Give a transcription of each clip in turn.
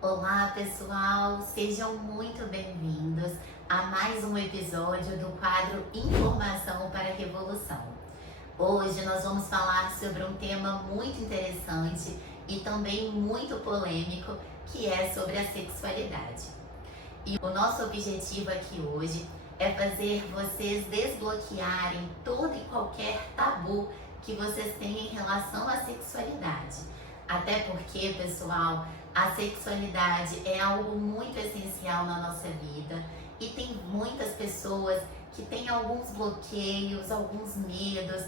Olá, pessoal! Sejam muito bem-vindos a mais um episódio do quadro Informação para a Revolução. Hoje nós vamos falar sobre um tema muito interessante e também muito polêmico, que é sobre a sexualidade. E o nosso objetivo aqui hoje é fazer vocês desbloquearem todo e qualquer tabu que vocês têm em relação à sexualidade. Até porque, pessoal, a sexualidade é algo muito essencial na nossa vida e tem muitas pessoas que têm alguns bloqueios, alguns medos,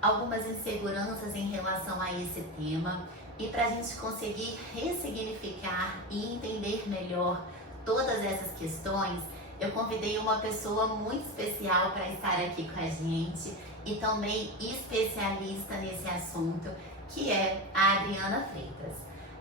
algumas inseguranças em relação a esse tema. E para a gente conseguir ressignificar e entender melhor todas essas questões, eu convidei uma pessoa muito especial para estar aqui com a gente e também especialista nesse assunto, que é a Adriana Freitas.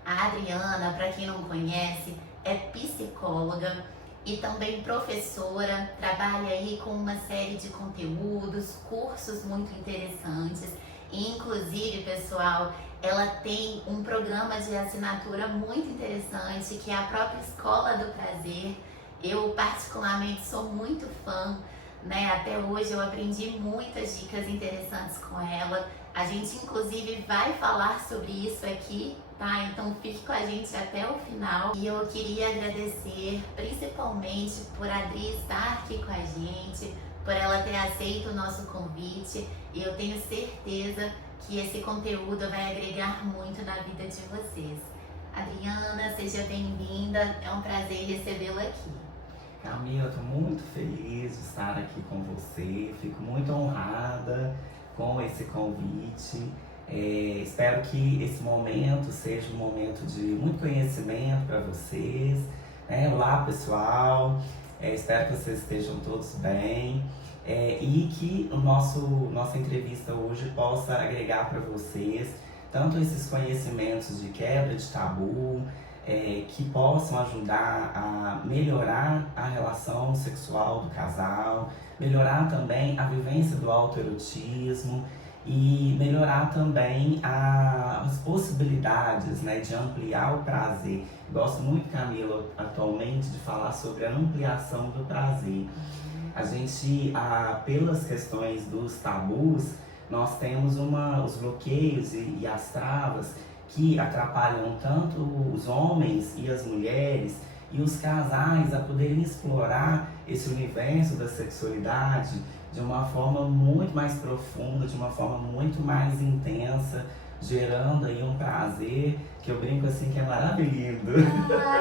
A Adriana, para quem não conhece, é psicóloga e também professora, trabalha aí com uma série de conteúdos, cursos muito interessantes e inclusive, pessoal, ela tem um programa de assinatura muito interessante que é a própria Escola do Prazer. Eu particularmente sou muito fã, né? Até hoje eu aprendi muitas dicas interessantes com ela. A gente inclusive vai falar sobre isso aqui, tá? Então fique com a gente até o final. E eu queria agradecer principalmente por a Adri estar aqui com a gente, por ela ter aceito o nosso convite. E eu tenho certeza que esse conteúdo vai agregar muito na vida de vocês. Adriana, seja bem-vinda, é um prazer recebê-la aqui. Camila, estou muito feliz de estar aqui com você, fico muito honrada com esse convite. Espero que esse momento seja um momento de muito conhecimento para vocês. Olá, pessoal, espero que vocês estejam todos bem e que nossa entrevista hoje possa agregar para vocês tanto esses conhecimentos de quebra de tabu, que possam ajudar a melhorar a relação sexual do casal, melhorar também a vivência do autoerotismo e melhorar também as possibilidades, né, de ampliar o prazer. Gosto muito, Camila, atualmente de falar sobre a ampliação do prazer. A gente, pelas questões dos tabus, nós temos os bloqueios e as travas que atrapalham tanto os homens e as mulheres e os casais a poderem explorar esse universo da sexualidade de uma forma muito mais profunda, de uma forma muito mais intensa, gerando aí um prazer que eu brinco assim que é maravilhoso.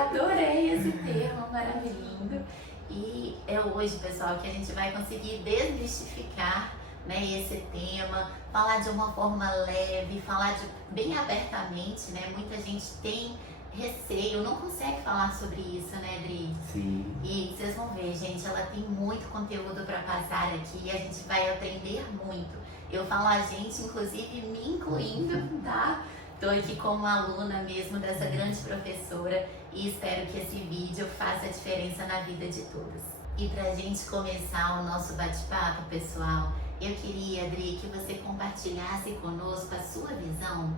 Adorei esse termo, maravilhoso. E é hoje, pessoal, que a gente vai conseguir desmistificar, né, esse tema, falar de uma forma leve, falar bem abertamente, né? Muita gente tem receio, não consegue falar sobre isso, né, Adri? Sim. E vocês vão ver, gente, ela tem muito conteúdo para passar aqui e a gente vai aprender muito. Eu falo a gente, inclusive me incluindo, tá? Tô aqui como aluna mesmo dessa grande professora e espero que esse vídeo faça a diferença na vida de todos. E pra gente começar o nosso bate-papo, pessoal, eu queria, Adri, que você compartilhasse conosco a sua visão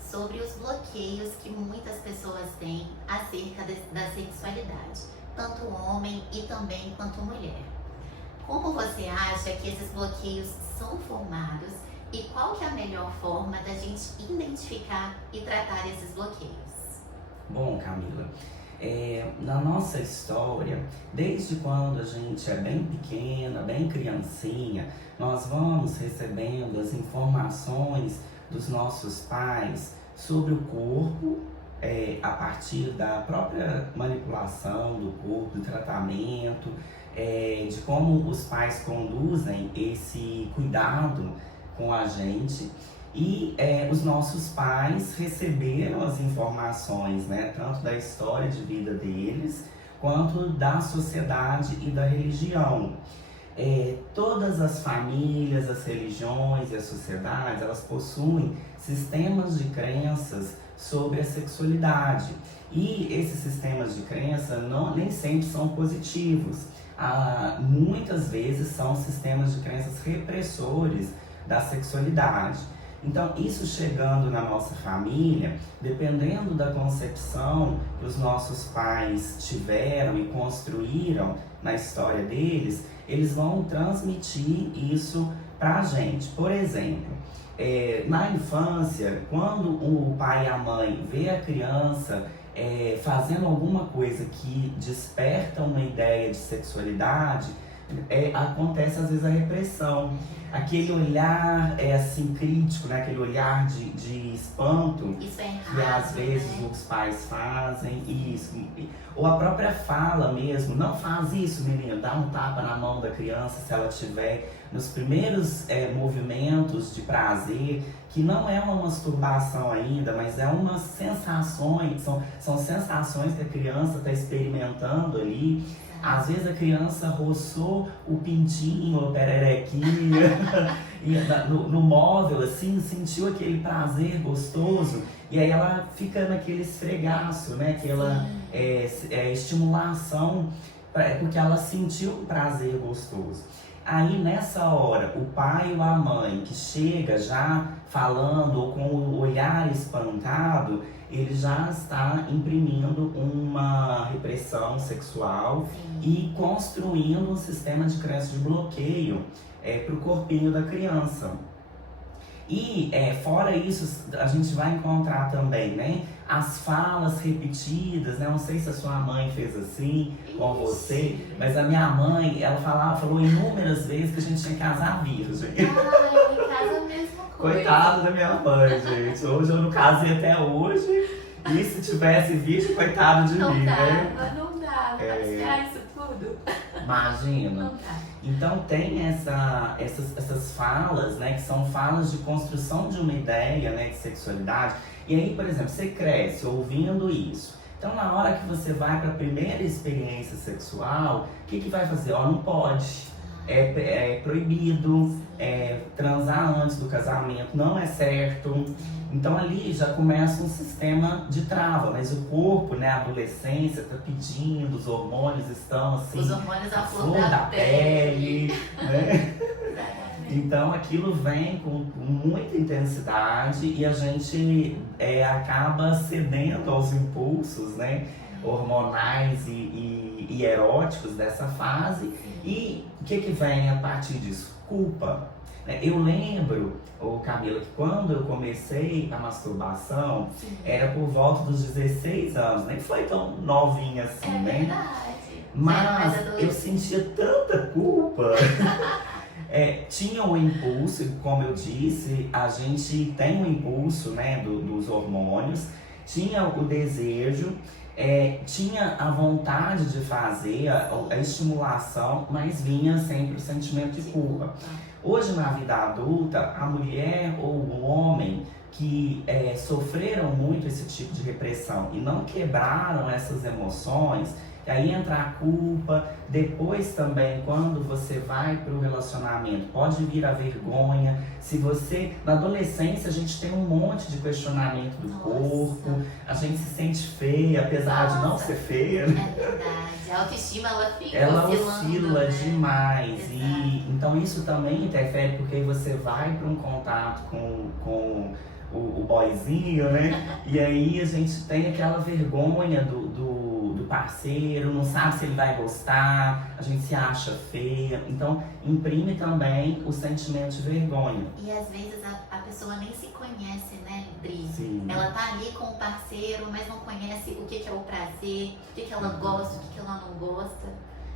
sobre os bloqueios que muitas pessoas têm acerca da sexualidade, tanto homem e também quanto mulher. Como você acha que esses bloqueios são formados e qual que é a melhor forma da gente identificar e tratar esses bloqueios? Bom, Camila, na nossa história, desde quando a gente é bem pequena, bem criancinha, nós vamos recebendo as informações dos nossos pais sobre o corpo, a partir da própria manipulação do corpo, do tratamento, de como os pais conduzem esse cuidado com a gente. E os nossos pais receberam as informações, né, tanto da história de vida deles, quanto da sociedade e da religião. Todas as famílias, as religiões e as sociedades, elas possuem sistemas de crenças sobre a sexualidade. E esses sistemas de crença nem sempre são positivos. Muitas vezes são sistemas de crenças repressores da sexualidade. Então, isso chegando na nossa família, dependendo da concepção que os nossos pais tiveram e construíram na história deles, eles vão transmitir isso pra gente. Por exemplo, na infância, quando o pai e a mãe vê a criança fazendo alguma coisa que desperta uma ideia de sexualidade, acontece às vezes a repressão. Aquele olhar assim crítico, né? Aquele olhar de espanto. Isso é errado, que às vezes né? os pais fazem, isso. Ou a própria fala mesmo, não faz isso, menina, dá um tapa na mão da criança se ela tiver nos primeiros movimentos de prazer, que não é uma masturbação ainda, mas é umas sensações, são sensações que a criança está experimentando ali. Às vezes a criança roçou o pintinho, o pererequinha no móvel, assim, sentiu aquele prazer gostoso. E aí ela fica naquele esfregaço, né? Aquela estimulação, porque ela sentiu um prazer gostoso. Aí nessa hora, o pai ou a mãe que chega já falando ou com o olhar espantado, ele já está imprimindo uma repressão sexual. Sim. E construindo um sistema de crença de bloqueio para o corpinho da criança. E fora isso, a gente vai encontrar também, né, as falas repetidas, né? Não sei se a sua mãe fez assim com você, mas a minha mãe, ela falou inúmeras vezes que a gente tinha que casar virgem. Ai, em casa a mesma coisa. Coitado da minha mãe, gente. Hoje eu não casei até hoje. E se tivesse virgem, coitado de mim, né? Não dava. Passear isso tudo. Imagina. Não dá. Então tem essas falas, né, que são falas de construção de uma ideia, né, de sexualidade. E aí, por exemplo, você cresce ouvindo isso. Então na hora que você vai para a primeira experiência sexual, o que vai fazer? Não pode. É proibido, transar antes do casamento não é certo. Então ali já começa um sistema de trava, mas o corpo, né, a adolescência está pedindo, os hormônios estão assim, Os hormônios à flor da pele, né? Exatamente. Então aquilo vem com muita intensidade e a gente acaba cedendo aos impulsos, né, hormonais e eróticos dessa fase. E o que vem a partir disso? Culpa. Eu lembro, Camila, que quando eu comecei a masturbação, Sim. era por volta dos 16 anos, nem foi tão novinha assim, né? Verdade. Mas eu sentia tanta culpa. Tinha o impulso, como eu disse, a gente tem o impulso, né, dos hormônios, tinha o desejo, tinha a vontade de fazer, a estimulação, mas vinha sempre o sentimento de culpa. Hoje, na vida adulta, a mulher ou o homem que sofreram muito esse tipo de repressão e não quebraram essas emoções, e aí entra a culpa. Depois também, quando você vai para o relacionamento, pode vir a vergonha. Se você, na adolescência, a gente tem um monte de questionamento do corpo, a gente se sente feia, apesar de não ser feia, né? É verdade. A autoestima, ela oscilando, oscila, né, demais. Exato. E então isso também interfere, porque você vai para um contato com o boyzinho, né? E aí a gente tem aquela vergonha do parceiro, não sabe se ele vai gostar, a gente se acha feia. Então imprime também o sentimento de vergonha. E às vezes a pessoa nem se conhece, né, Dri? Sim. Ela tá ali com o parceiro, mas não conhece o que é o prazer, o que ela gosta, o que ela não gosta.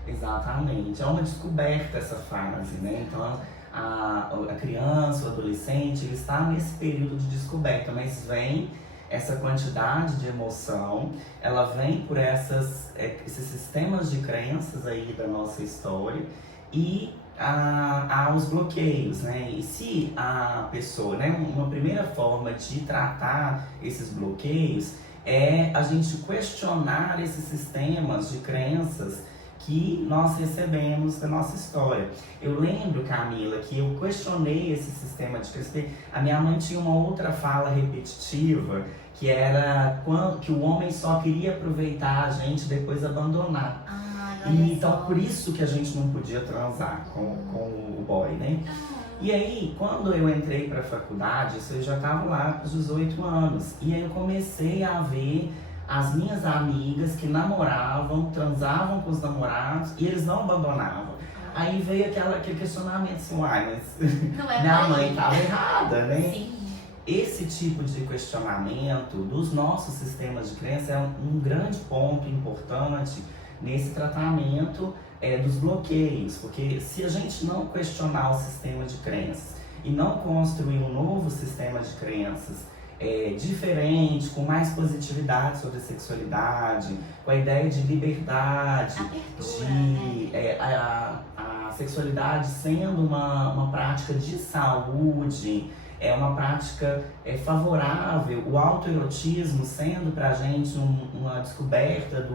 Exatamente. É uma descoberta essa fase, né? Então a criança, o adolescente, ele está nesse período de descoberta, mas vem essa quantidade de emoção, ela vem por esses sistemas de crenças aí da nossa história e há os bloqueios, né? E se a pessoa, né, uma primeira forma de tratar esses bloqueios é a gente questionar esses sistemas de crenças que nós recebemos da nossa história. Eu lembro, Camila, que eu questionei esse sistema de crenças. A minha mãe tinha uma outra fala repetitiva, que era que o homem só queria aproveitar a gente depois abandonar. Ai, E então por isso que a gente não podia transar com o boy, né? E aí, quando eu entrei para a faculdade, isso eu já estava lá com os 18 anos. E aí eu comecei a ver as minhas amigas que namoravam, transavam com os namorados e eles não abandonavam. Aí veio aquele questionamento assim, uai, mas Não é minha mais. mãe estava errada, né? Sim. Esse tipo de questionamento dos nossos sistemas de crença é um grande ponto importante nesse tratamento dos bloqueios, porque se a gente não questionar o sistema de crenças e não construir um novo sistema de crenças diferente, com mais positividade sobre a sexualidade, com a ideia de liberdade, Abertura, de né? a sexualidade sendo uma prática de saúde, uma prática favorável, o autoerotismo sendo pra gente uma descoberta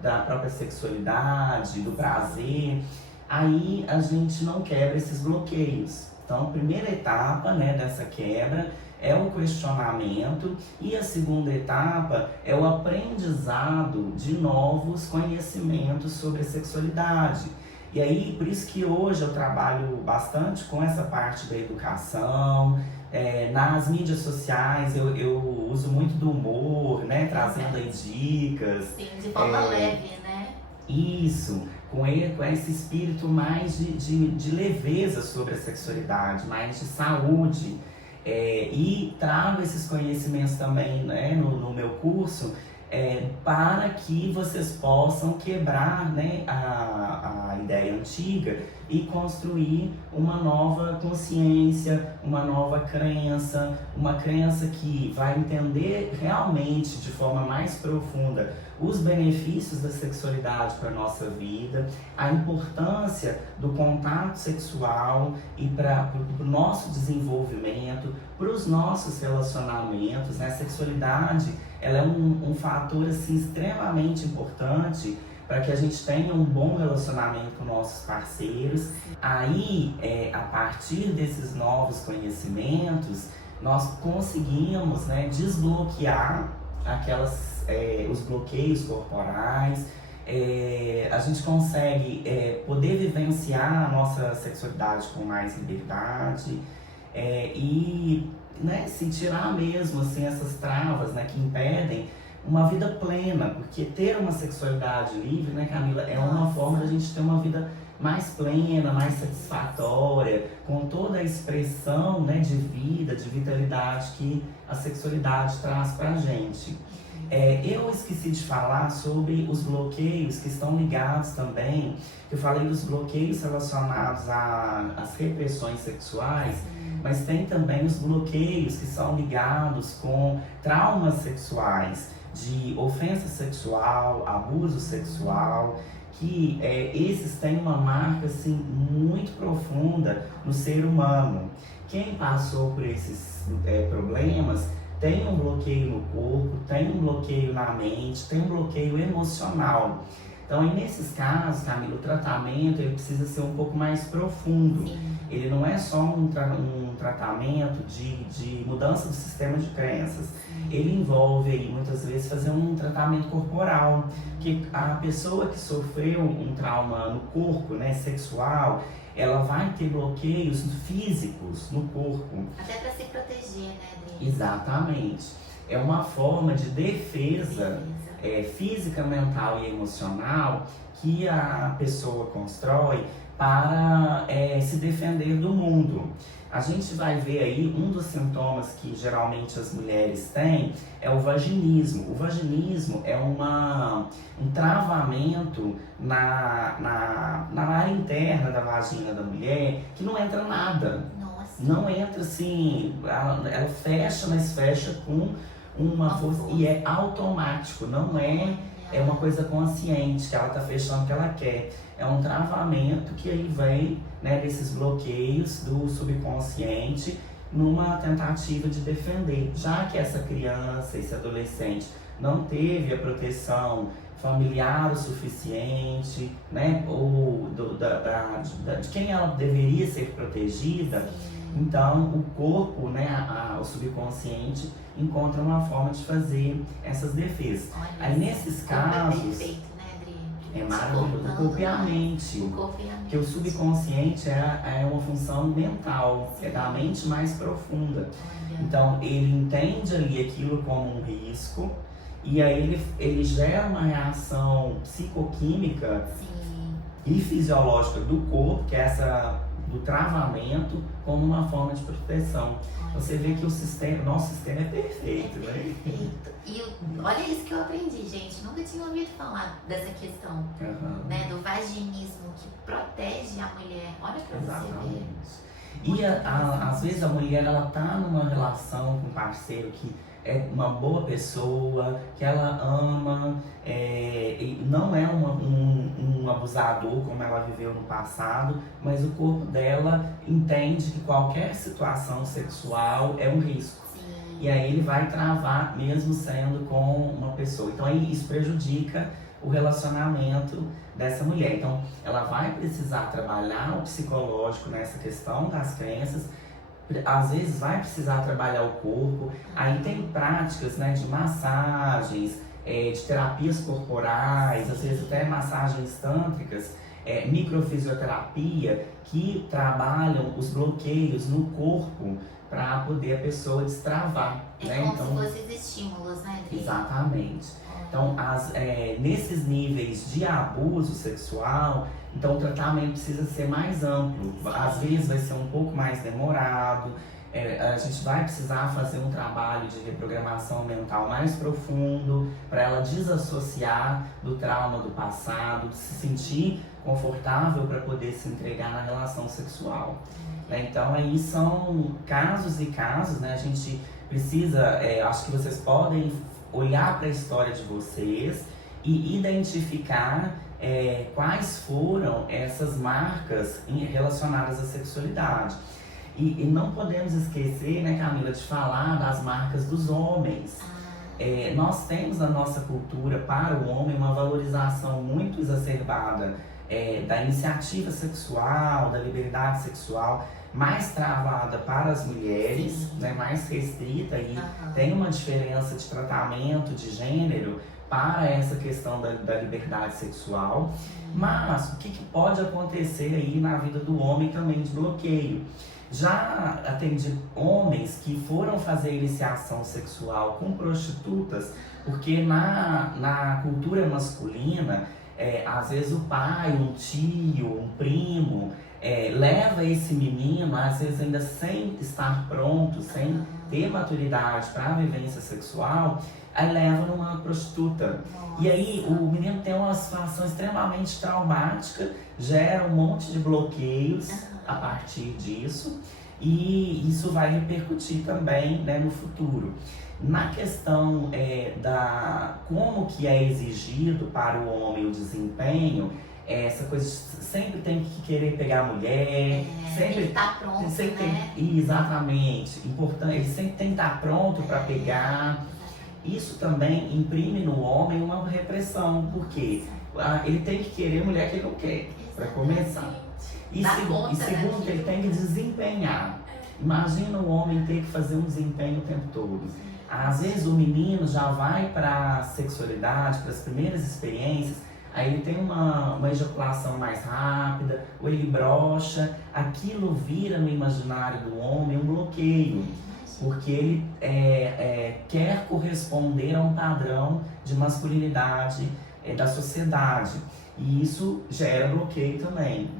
da própria sexualidade, do prazer, aí a gente não quebra esses bloqueios. Então, a primeira etapa, né, dessa quebra é o questionamento e a segunda etapa é o aprendizado de novos conhecimentos sobre a sexualidade. E aí, por isso que hoje eu trabalho bastante com essa parte da educação. Nas mídias sociais eu uso muito do humor, né? Trazendo aí dicas. Sim, de forma leve, né? Isso, com esse espírito mais de leveza sobre a sexualidade, mais de saúde. E trago esses conhecimentos também, né, no meu curso, para que vocês possam quebrar, né, a ideia antiga e construir uma nova consciência, uma nova crença, uma crença que vai entender realmente de forma mais profunda os benefícios da sexualidade para a nossa vida, a importância do contato sexual e para o nosso desenvolvimento, para os nossos relacionamentos, né? A sexualidade ela é um fator assim, extremamente importante para que a gente tenha um bom relacionamento com nossos parceiros. Aí, a partir desses novos conhecimentos, nós conseguimos, né, desbloquear os bloqueios corporais. A gente consegue poder vivenciar a nossa sexualidade com mais liberdade e, né, se tirar mesmo assim, essas travas, né, que impedem uma vida plena, porque ter uma sexualidade livre, né, Camila, é uma forma da gente ter uma vida mais plena, mais satisfatória, com toda a expressão, né, de vida, de vitalidade que a sexualidade traz pra gente. Eu esqueci de falar sobre os bloqueios que estão ligados também. Eu falei dos bloqueios relacionados às repressões sexuais, mas tem também os bloqueios que são ligados com traumas sexuais, de ofensa sexual, abuso sexual, que esses têm uma marca assim, muito profunda no ser humano. Quem passou por esses problemas tem um bloqueio no corpo, tem um bloqueio na mente, tem um bloqueio emocional. Então, aí, nesses casos, Camila, o tratamento ele precisa ser um pouco mais profundo. Sim. Ele não é só um tratamento de mudança do sistema de crenças. Ele envolve aí, muitas vezes, fazer um tratamento corporal. Que a pessoa que sofreu um trauma no corpo, né, sexual, ela vai ter bloqueios físicos no corpo. Até para se proteger, né, Adri? Exatamente. É uma forma de defesa física, mental e emocional que a pessoa constrói para se defender do mundo. A gente vai ver aí um dos sintomas que geralmente as mulheres têm é o vaginismo. O vaginismo é um travamento na área interna da vagina da mulher que não entra nada. Nossa. Não entra assim, ela fecha, mas fecha com uma força e é automático, não é uma coisa consciente que ela está fechando o que ela quer. É um travamento que aí vem, né, desses bloqueios do subconsciente numa tentativa de defender. Já que essa criança, esse adolescente não teve a proteção familiar o suficiente, né, ou de quem ela deveria ser protegida, então o corpo, né, o subconsciente encontra uma forma de fazer essas defesas. Olha, aí nesses casos, perfeito, né, Adri? É maravilhoso. O corpo e a mente. O corpo e a mente. Porque o subconsciente é uma função mental, é da mente mais profunda. Então, ele entende ali aquilo como um risco e aí ele gera uma reação psicoquímica e fisiológica do corpo, que é essa do travamento, como uma forma de proteção. Você vê que o nosso sistema é perfeito, né? Perfeito. E olha isso que eu aprendi, gente. Nunca tinha ouvido falar dessa questão, né, do vaginismo que protege a mulher. Olha pra você ver. E às vezes a mulher, ela tá numa relação com um parceiro que é uma boa pessoa, que ela ama, e não é um abusador como ela viveu no passado, mas o corpo dela entende que qualquer situação sexual é um risco. Sim. E aí ele vai travar mesmo sendo com uma pessoa. Então aí isso prejudica o relacionamento dessa mulher. Então ela vai precisar trabalhar o psicológico nessa questão das crenças. Às vezes vai precisar trabalhar o corpo. Aí tem práticas, né, de massagens, de terapias corporais, às vezes até massagens tântricas, microfisioterapia, que trabalham os bloqueios no corpo para poder a pessoa destravar. Né? Como se fossem estímulos, né, Adri? Exatamente. Então, nesses níveis de abuso sexual, então o tratamento precisa ser mais amplo. Às vezes vai ser um pouco mais demorado, a gente vai precisar fazer um trabalho de reprogramação mental mais profundo para ela desassociar do trauma do passado, de se sentir confortável para poder se entregar na relação sexual. Então aí são casos e casos, né? A gente precisa, acho que vocês podem olhar para a história de vocês e identificar quais foram essas marcas relacionadas à sexualidade. E não podemos esquecer, né, Camila, de falar das marcas dos homens. Nós temos na nossa cultura, para o homem, uma valorização muito exacerbada da iniciativa sexual, da liberdade sexual, mais travada para as mulheres, né, mais restrita, e tem uma diferença de tratamento de gênero para essa questão da liberdade sexual. Mas o que pode acontecer aí na vida do homem também de bloqueio? Já atendi homens que foram fazer iniciação sexual com prostitutas, porque na cultura masculina, às vezes o pai, um tio, um primo, leva esse menino, às vezes ainda sem estar pronto, sem ter maturidade para a vivência sexual, aí leva numa prostituta. E aí o menino tem uma situação extremamente traumática, gera um monte de bloqueios a partir disso, e isso vai repercutir também, né, no futuro. Na questão da como que é exigido para o homem o desempenho, essa coisa sempre tem que querer pegar a mulher, sempre ele tá pronto, sempre né? Exatamente, importante, ele sempre tem que estar pronto para pegar. Isso também imprime no homem uma repressão, porque ele tem que querer mulher que ele não quer, para começar. E segundo, ele tem que desempenhar. Imagina o homem ter que fazer um desempenho o tempo todo. Às vezes o menino já vai para a sexualidade, para as primeiras experiências, aí ele tem uma ejaculação mais rápida, ou ele brocha, aquilo vira no imaginário do homem um bloqueio, porque ele quer corresponder a um padrão de masculinidade da sociedade, e isso gera bloqueio também.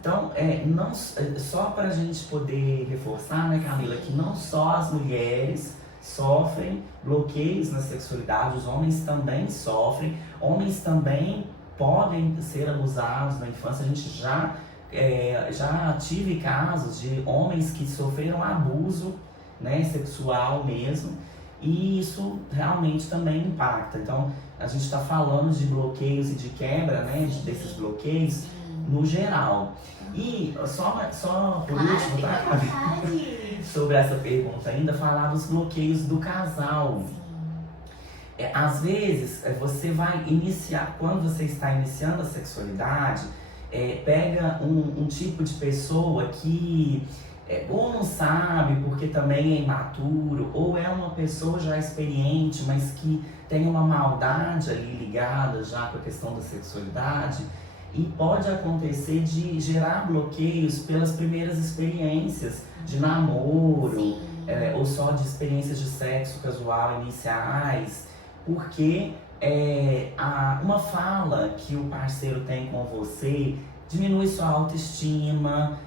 Então, não, só para a gente poder reforçar, né, Camila, que não só as mulheres sofrem bloqueios na sexualidade, os homens também sofrem, homens também podem ser abusados na infância. A gente já tive casos de homens que sofreram abuso, né, sexual mesmo, e isso realmente também impacta. Então, a gente está falando de bloqueios e de quebra, né, desses bloqueios no geral. E só por último, tá? Sobre essa pergunta ainda, falar dos bloqueios do casal. Às vezes, você vai iniciar, quando você está iniciando a sexualidade, pega um tipo de pessoa que ou não sabe porque também é imaturo, ou é uma pessoa já experiente, mas que tem uma maldade ali ligada já com a questão da sexualidade. E pode acontecer de gerar bloqueios pelas primeiras experiências de namoro, ou só de experiências de sexo casual iniciais, porque uma fala que o parceiro tem com você diminui sua autoestima,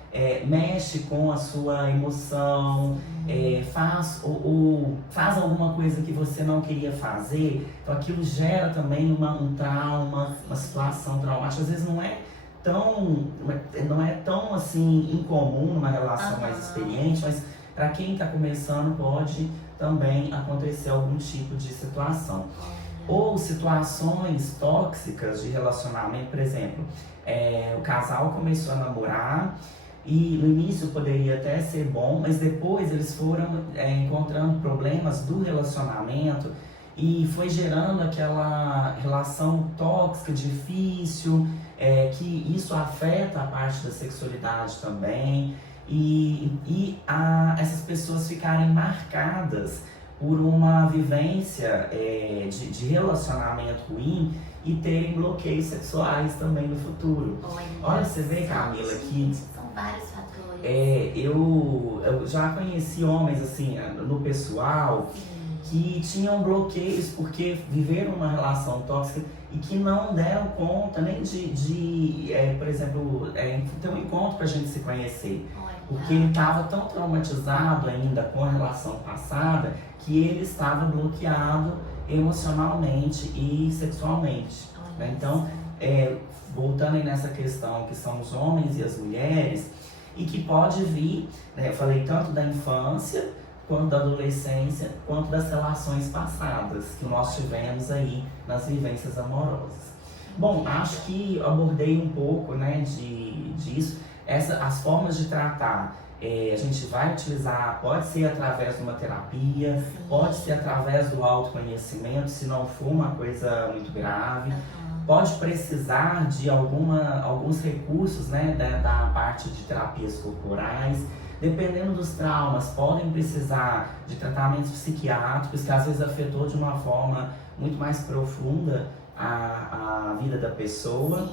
mexe com a sua emoção, faz alguma coisa que você não queria fazer, então aquilo gera também um trauma, uma situação traumática. Às vezes não é tão assim incomum numa relação mais experiente, mas para quem está começando pode também acontecer algum tipo de situação. Ou situações tóxicas de relacionamento, por exemplo, o casal começou a namorar e no início poderia até ser bom, mas depois eles foram encontrando problemas do relacionamento e foi gerando aquela relação tóxica, difícil, que isso afeta a parte da sexualidade também, essas pessoas ficarem marcadas por uma vivência de relacionamento ruim e terem bloqueios sexuais também no futuro. Olha, você vê, Camila, que são vários fatores. Eu já conheci homens assim, no pessoal, que tinham bloqueios porque viveram uma relação tóxica e que não deram conta nem por exemplo, ter um encontro pra gente se conhecer. Porque ele estava tão traumatizado ainda com a relação passada que ele estava bloqueado emocionalmente e sexualmente. Né? Então, voltando aí nessa questão que são os homens e as mulheres, e que pode vir, né, eu falei tanto da infância, quanto da adolescência, quanto das relações passadas que nós tivemos aí nas vivências amorosas. Bom, acho que abordei um pouco, né, disso. As formas de tratar, a gente vai utilizar, pode ser através de uma terapia, pode ser através do autoconhecimento, se não for uma coisa muito grave. Pode precisar de alguns recursos, né, da parte de terapias corporais. Dependendo dos traumas, podem precisar de tratamentos psiquiátricos, que às vezes afetou de uma forma muito mais profunda a vida da pessoa.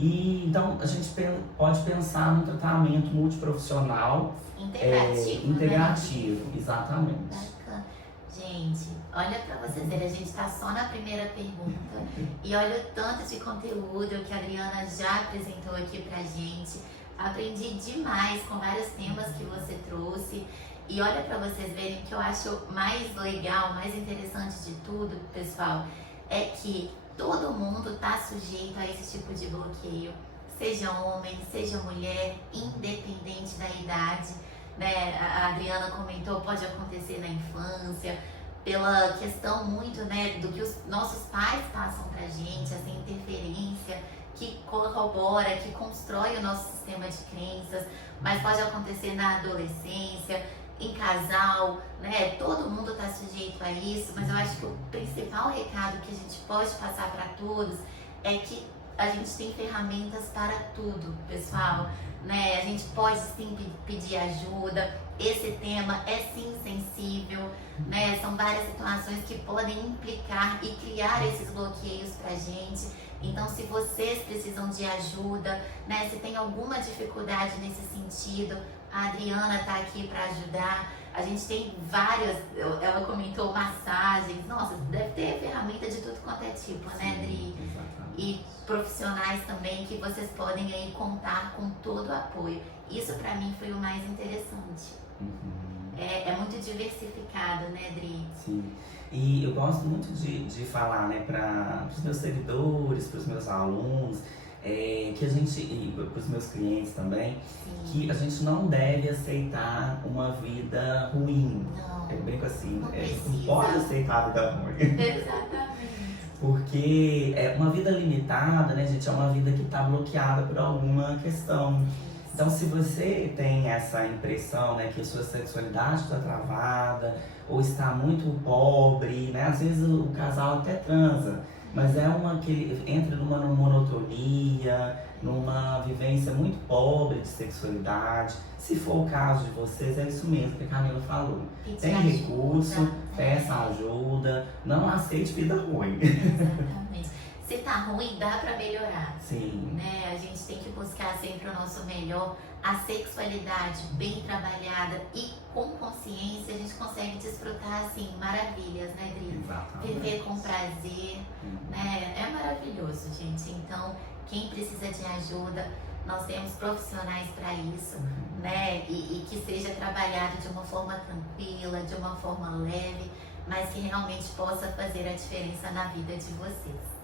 E então a gente pode pensar num tratamento multiprofissional integrativo, exatamente. Bacana. Gente, olha pra vocês verem, a gente tá só na primeira pergunta e olha o tanto de conteúdo que a Adriana já apresentou aqui pra gente. Aprendi demais com vários temas que você trouxe. E olha pra vocês verem que eu acho mais legal, mais interessante de tudo, pessoal, é que todo mundo tá sujeito a esse tipo de bloqueio. Seja homem, seja mulher, independente da idade. Né? A Adriana comentou, pode acontecer na infância, pela questão muito, né, do que os nossos pais passam pra gente, essa interferência que corrobora, que constrói o nosso sistema de crenças, mas pode acontecer na adolescência, em casal, né? Todo mundo está sujeito a isso, mas eu acho que o principal recado que a gente pode passar para todos é que a gente tem ferramentas para tudo, pessoal, né? A gente pode sim pedir ajuda. Esse tema é sim sensível, né? São várias situações que podem implicar e criar esses bloqueios pra gente. Então, se vocês precisam de ajuda, né? Se tem alguma dificuldade nesse sentido, a Adriana tá aqui para ajudar. A gente tem várias, ela comentou massagens. Nossa, deve ter ferramenta de tudo quanto é tipo, né, Adri? E profissionais também que vocês podem aí contar com todo o apoio. Isso pra mim foi o mais interessante. É muito diversificado, né, Adri? Sim. E eu gosto muito de falar, né, para os meus seguidores, para os meus alunos, que a gente, e para os meus clientes também, que a gente não deve aceitar uma vida ruim. Não. Eu brinco assim, Não a gente não pode aceitar a vida ruim. Exatamente. Porque uma vida limitada, né, gente, é uma vida que está bloqueada por alguma questão. Então, se você tem essa impressão, né, que a sua sexualidade está travada ou está muito pobre, né, às vezes o casal até transa, mas é uma que entra numa monotonia, numa vivência muito pobre de sexualidade. Se for o caso de vocês, é isso mesmo que a Camila falou. Tem recurso, peça ajuda, não aceite vida ruim. Exatamente. Se tá ruim, dá pra melhorar. Sim. Né? A gente tem que buscar sempre o nosso melhor. A sexualidade bem trabalhada e com consciência, a gente consegue desfrutar, assim, maravilhas, né, Dri? Exatamente. Viver com prazer, né? É maravilhoso, gente. Então, quem precisa de ajuda, nós temos profissionais para isso, né? E que seja trabalhado de uma forma tranquila, de uma forma leve, mas que realmente possa fazer a diferença na vida de vocês.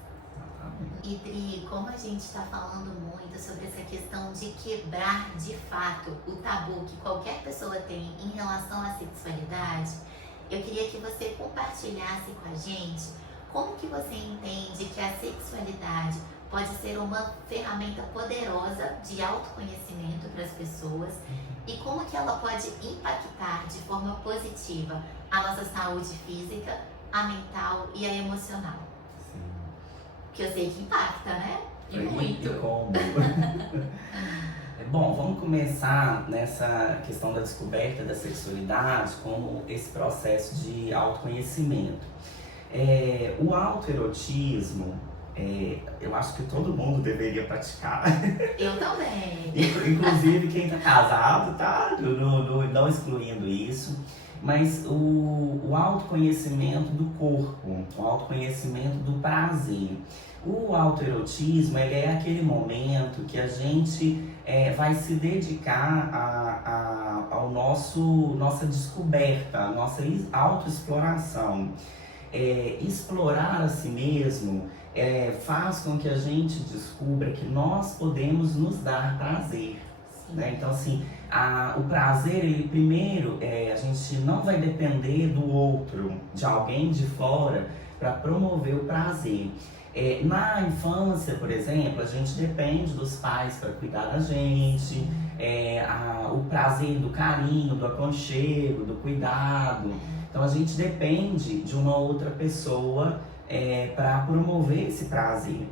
E Dri, como a gente está falando muito sobre essa questão de quebrar de fato o tabu que qualquer pessoa tem em relação à sexualidade, eu queria que você compartilhasse com a gente como que você entende que a sexualidade pode ser uma ferramenta poderosa de autoconhecimento para as pessoas e como que ela pode impactar de forma positiva a nossa saúde física, a mental e a emocional. Que eu sei que impacta, né? E muito. E como? Bom, vamos começar nessa questão da descoberta da sexualidade como esse processo de autoconhecimento. O autoerotismo, eu acho que todo mundo deveria praticar. Eu também. Inclusive quem está casado, tá? Não excluindo isso. Mas o autoconhecimento do corpo, o autoconhecimento do prazer. O autoerotismo, ele é aquele momento que a gente vai se dedicar ao nossa descoberta, a nossa autoexploração. Explorar a si mesmo faz com que a gente descubra que nós podemos nos dar prazer. Né? Então, assim, o prazer, ele primeiro, a gente não vai depender do outro, de alguém de fora, para promover o prazer. Na infância, por exemplo, a gente depende dos pais para cuidar da gente, o prazer do carinho, do aconchego, do cuidado. Então, a gente depende de uma outra pessoa para promover esse prazer.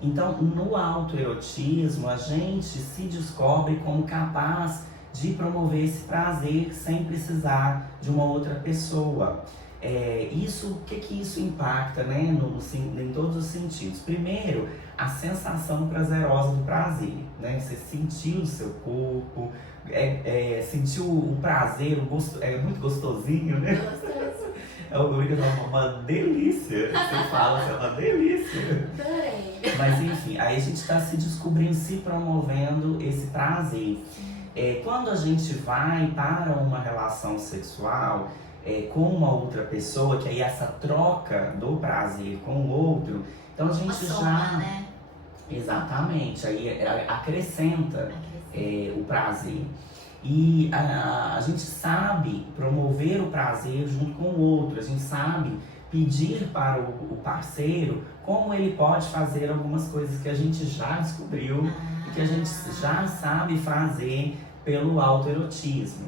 Então, no autoerotismo, a gente se descobre como capaz de promover esse prazer sem precisar de uma outra pessoa. O que isso impacta, né, em todos os sentidos? Primeiro, a sensação prazerosa do prazer, né? Você sentiu o seu corpo, sentiu o prazer, o gosto, é muito gostosinho, né? Gostoso. É uma delícia. Você fala, é uma delícia. Adorei. Mas enfim, aí a gente está se descobrindo, se promovendo esse prazer. Quando a gente vai para uma relação sexual com uma outra pessoa, que aí essa troca do prazer com o outro, então a gente né? Exatamente, aí acrescenta o prazer. E a gente sabe promover o prazer junto com o outro, a gente sabe pedir para o parceiro como ele pode fazer algumas coisas que a gente já descobriu e que a gente já sabe fazer pelo autoerotismo.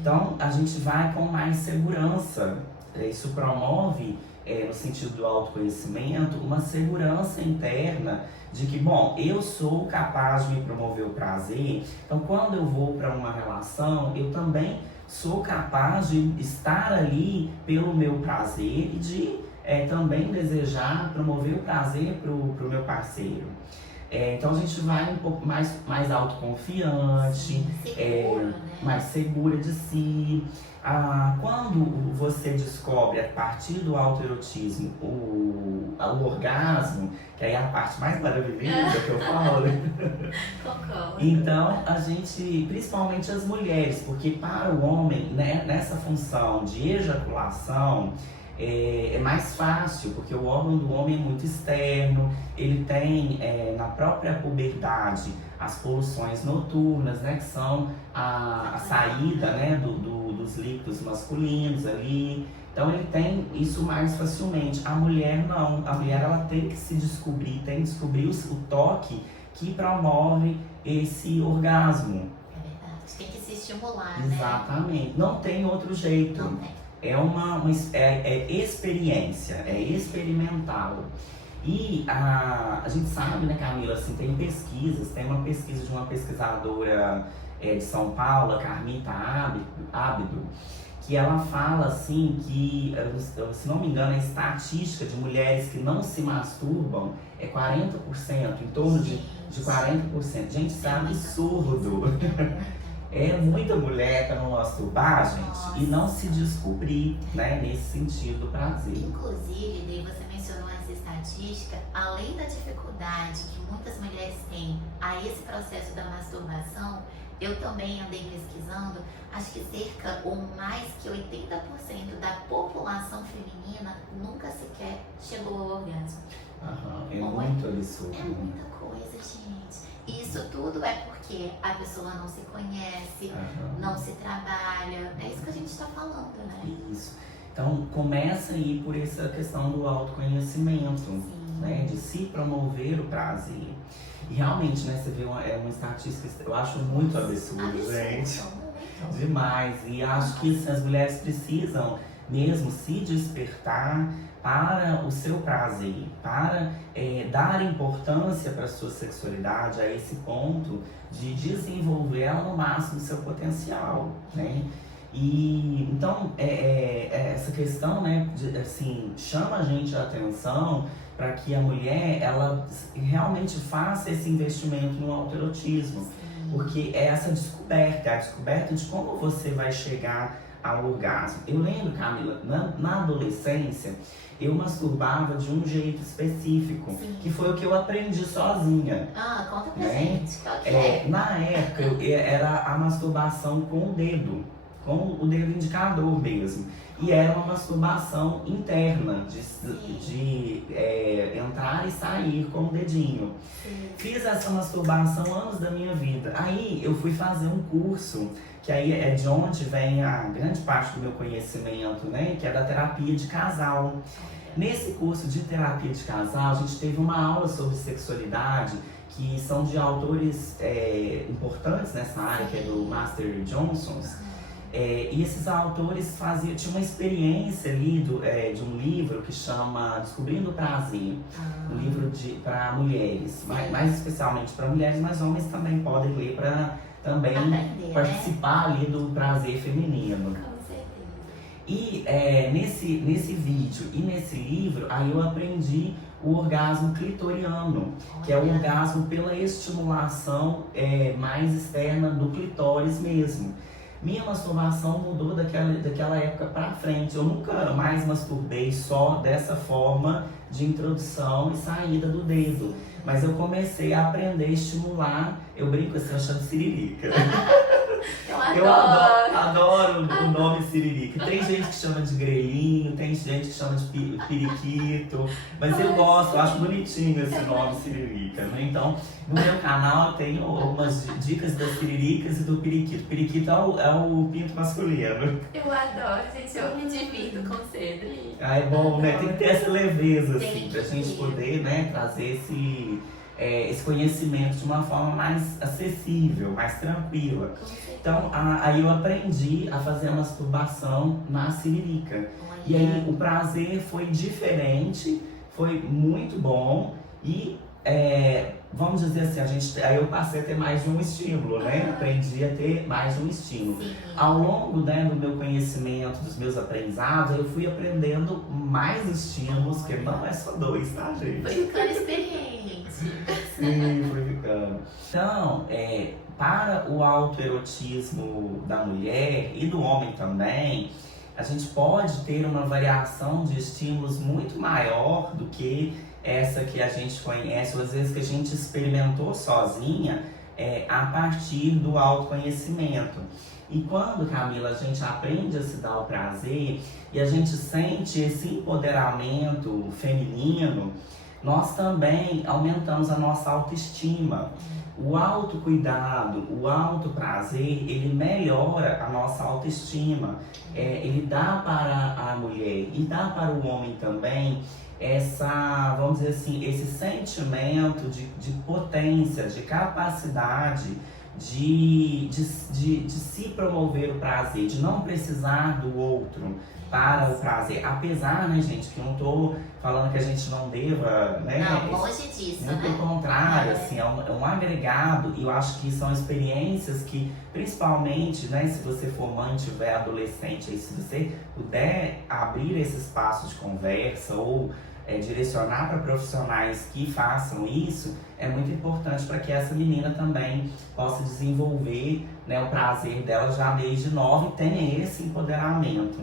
Então, a gente vai com mais segurança. Isso promove, no sentido do autoconhecimento, uma segurança interna de que, bom, eu sou capaz de me promover o prazer. Então, quando eu vou para uma relação, eu também sou capaz de estar ali pelo meu prazer e de também desejar promover o prazer para o meu parceiro. Então a gente vai um pouco mais autoconfiante, né? mais segura de si. Quando você descobre a partir do autoerotismo o orgasmo, que aí é a parte mais maravilhosa que eu falo, então a gente, principalmente as mulheres, porque para o homem, né, nessa função de ejaculação, é mais fácil, porque o órgão do homem é muito externo, ele tem na própria puberdade as poluições noturnas, né, que são a saída, né, dos líquidos masculinos ali. Então ele tem isso mais facilmente. A mulher não, a mulher ela tem que se descobrir, tem que descobrir o toque que promove esse orgasmo. É verdade, tem que se estimular, Exatamente, né? Não tem outro jeito. Não tem. É uma experiência, é experimental. E a gente sabe, né, Camila, assim, tem pesquisas, tem uma pesquisa de uma pesquisadora de São Paulo, a Carmita Ábido, que ela fala assim que, se não me engano, a estatística de mulheres que não se masturbam é 40%, em torno de 40%. Gente, isso é absurdo. É muita mulher pra não masturbar, gente, Nossa. e não se descobrir, né, nesse sentido do prazer. Inclusive, daí você mencionou essa estatística, além da dificuldade que muitas mulheres têm a esse processo da masturbação, eu também andei pesquisando, acho que cerca ou mais que 80% da população feminina nunca sequer chegou ao orgasmo. É muito absurdo. É muita coisa, gente. Isso tudo é porque a pessoa não se conhece, não se trabalha. É isso que a gente está falando, né? Isso. Então, começa aí por essa questão do autoconhecimento, Sim. né? De se promover o prazer. E realmente, né, você vê uma estatística, eu acho muito absurdo, gente. Muito. Demais. E acho que assim, as mulheres precisam mesmo se despertar para o seu prazer, para dar importância para a sua sexualidade a esse ponto de desenvolver ela no máximo do seu potencial, né? E então essa questão, né, assim, chama a gente a atenção para que a mulher ela realmente faça esse investimento no autoerotismo, porque é essa descoberta, a descoberta de como você vai chegar ao orgasmo. Eu lembro, Camila, na adolescência, eu masturbava de um jeito específico, Sim. que foi o que eu aprendi sozinha. Conta pra né? gente, qual que é? Na época, era a masturbação com o dedo indicador mesmo. E era uma masturbação interna, de entrar e sair com o dedinho. Sim. Fiz essa masturbação anos da minha vida. Aí eu fui fazer um curso, que aí é de onde vem a grande parte do meu conhecimento, né? Que é da terapia de casal. Nesse curso de terapia de casal, a gente teve uma aula sobre sexualidade, que são de autores importantes nessa área, que é do Master Johnson. E esses autores tinham uma experiência ali de um livro que chama Descobrindo o Prazer, um livro para mulheres, mais especialmente para mulheres, mas homens também podem ler para também participar ali do prazer feminino. Com certeza. E nesse vídeo e nesse livro, aí eu aprendi o orgasmo clitoriano, que é o orgasmo pela estimulação mais externa do clitóris mesmo. Minha masturbação mudou daquela época pra frente. Eu nunca mais masturbei só dessa forma de introdução e saída do dedo. Mas eu comecei a aprender a estimular, eu brinco assim, eu chamo de siririca. Eu adoro o nome siririca. Tem gente que chama de grelhinho, tem gente que chama de periquito, mas eu gosto, eu acho bonitinho esse nome siririca, né? Então, no meu canal eu tenho algumas dicas das siriricas e do periquito. Periquito é o pinto masculino. Eu adoro, gente, eu me divirto com o Cedric. É bom, né? Tem que ter essa leveza, assim, pra gente poder, né, trazer esse conhecimento de uma forma mais acessível, mais tranquila. Então, aí eu aprendi a fazer a masturbação na siririca. E aí o prazer foi diferente, foi muito bom e, vamos dizer assim, aí eu passei a ter mais de um estímulo, né? Aprendi a ter mais de um estímulo. Sim. Ao longo, né, do meu conhecimento, dos meus aprendizados, eu fui aprendendo mais estímulos, que não é só dois, tá, gente? Foi ficando experiente. Sim, foi ficando. Então, para o autoerotismo da mulher e do homem também, a gente pode ter uma variação de estímulos muito maior do que essa que a gente conhece, ou às vezes que a gente experimentou sozinha, a partir do autoconhecimento. E quando, Camila, a gente aprende a se dar o prazer e a gente sente esse empoderamento feminino, nós também aumentamos a nossa autoestima. O autocuidado, o autoprazer, ele melhora a nossa autoestima. Ele dá para a mulher e dá para o homem também vamos dizer assim, esse sentimento de potência, de capacidade de se promover o prazer, de não precisar do outro para o prazer. Apesar, né, gente, que eu não tô falando que a gente não deva, né? Não, longe disso, muito né? pelo contrário, assim, é um agregado, e eu acho que são experiências que, principalmente, né, se você for mãe, tiver adolescente, aí, se você puder abrir esse espaço de conversa ou direcionar para profissionais que façam isso, é muito importante para que essa menina também possa desenvolver, né, o prazer dela já desde nova e tenha esse empoderamento.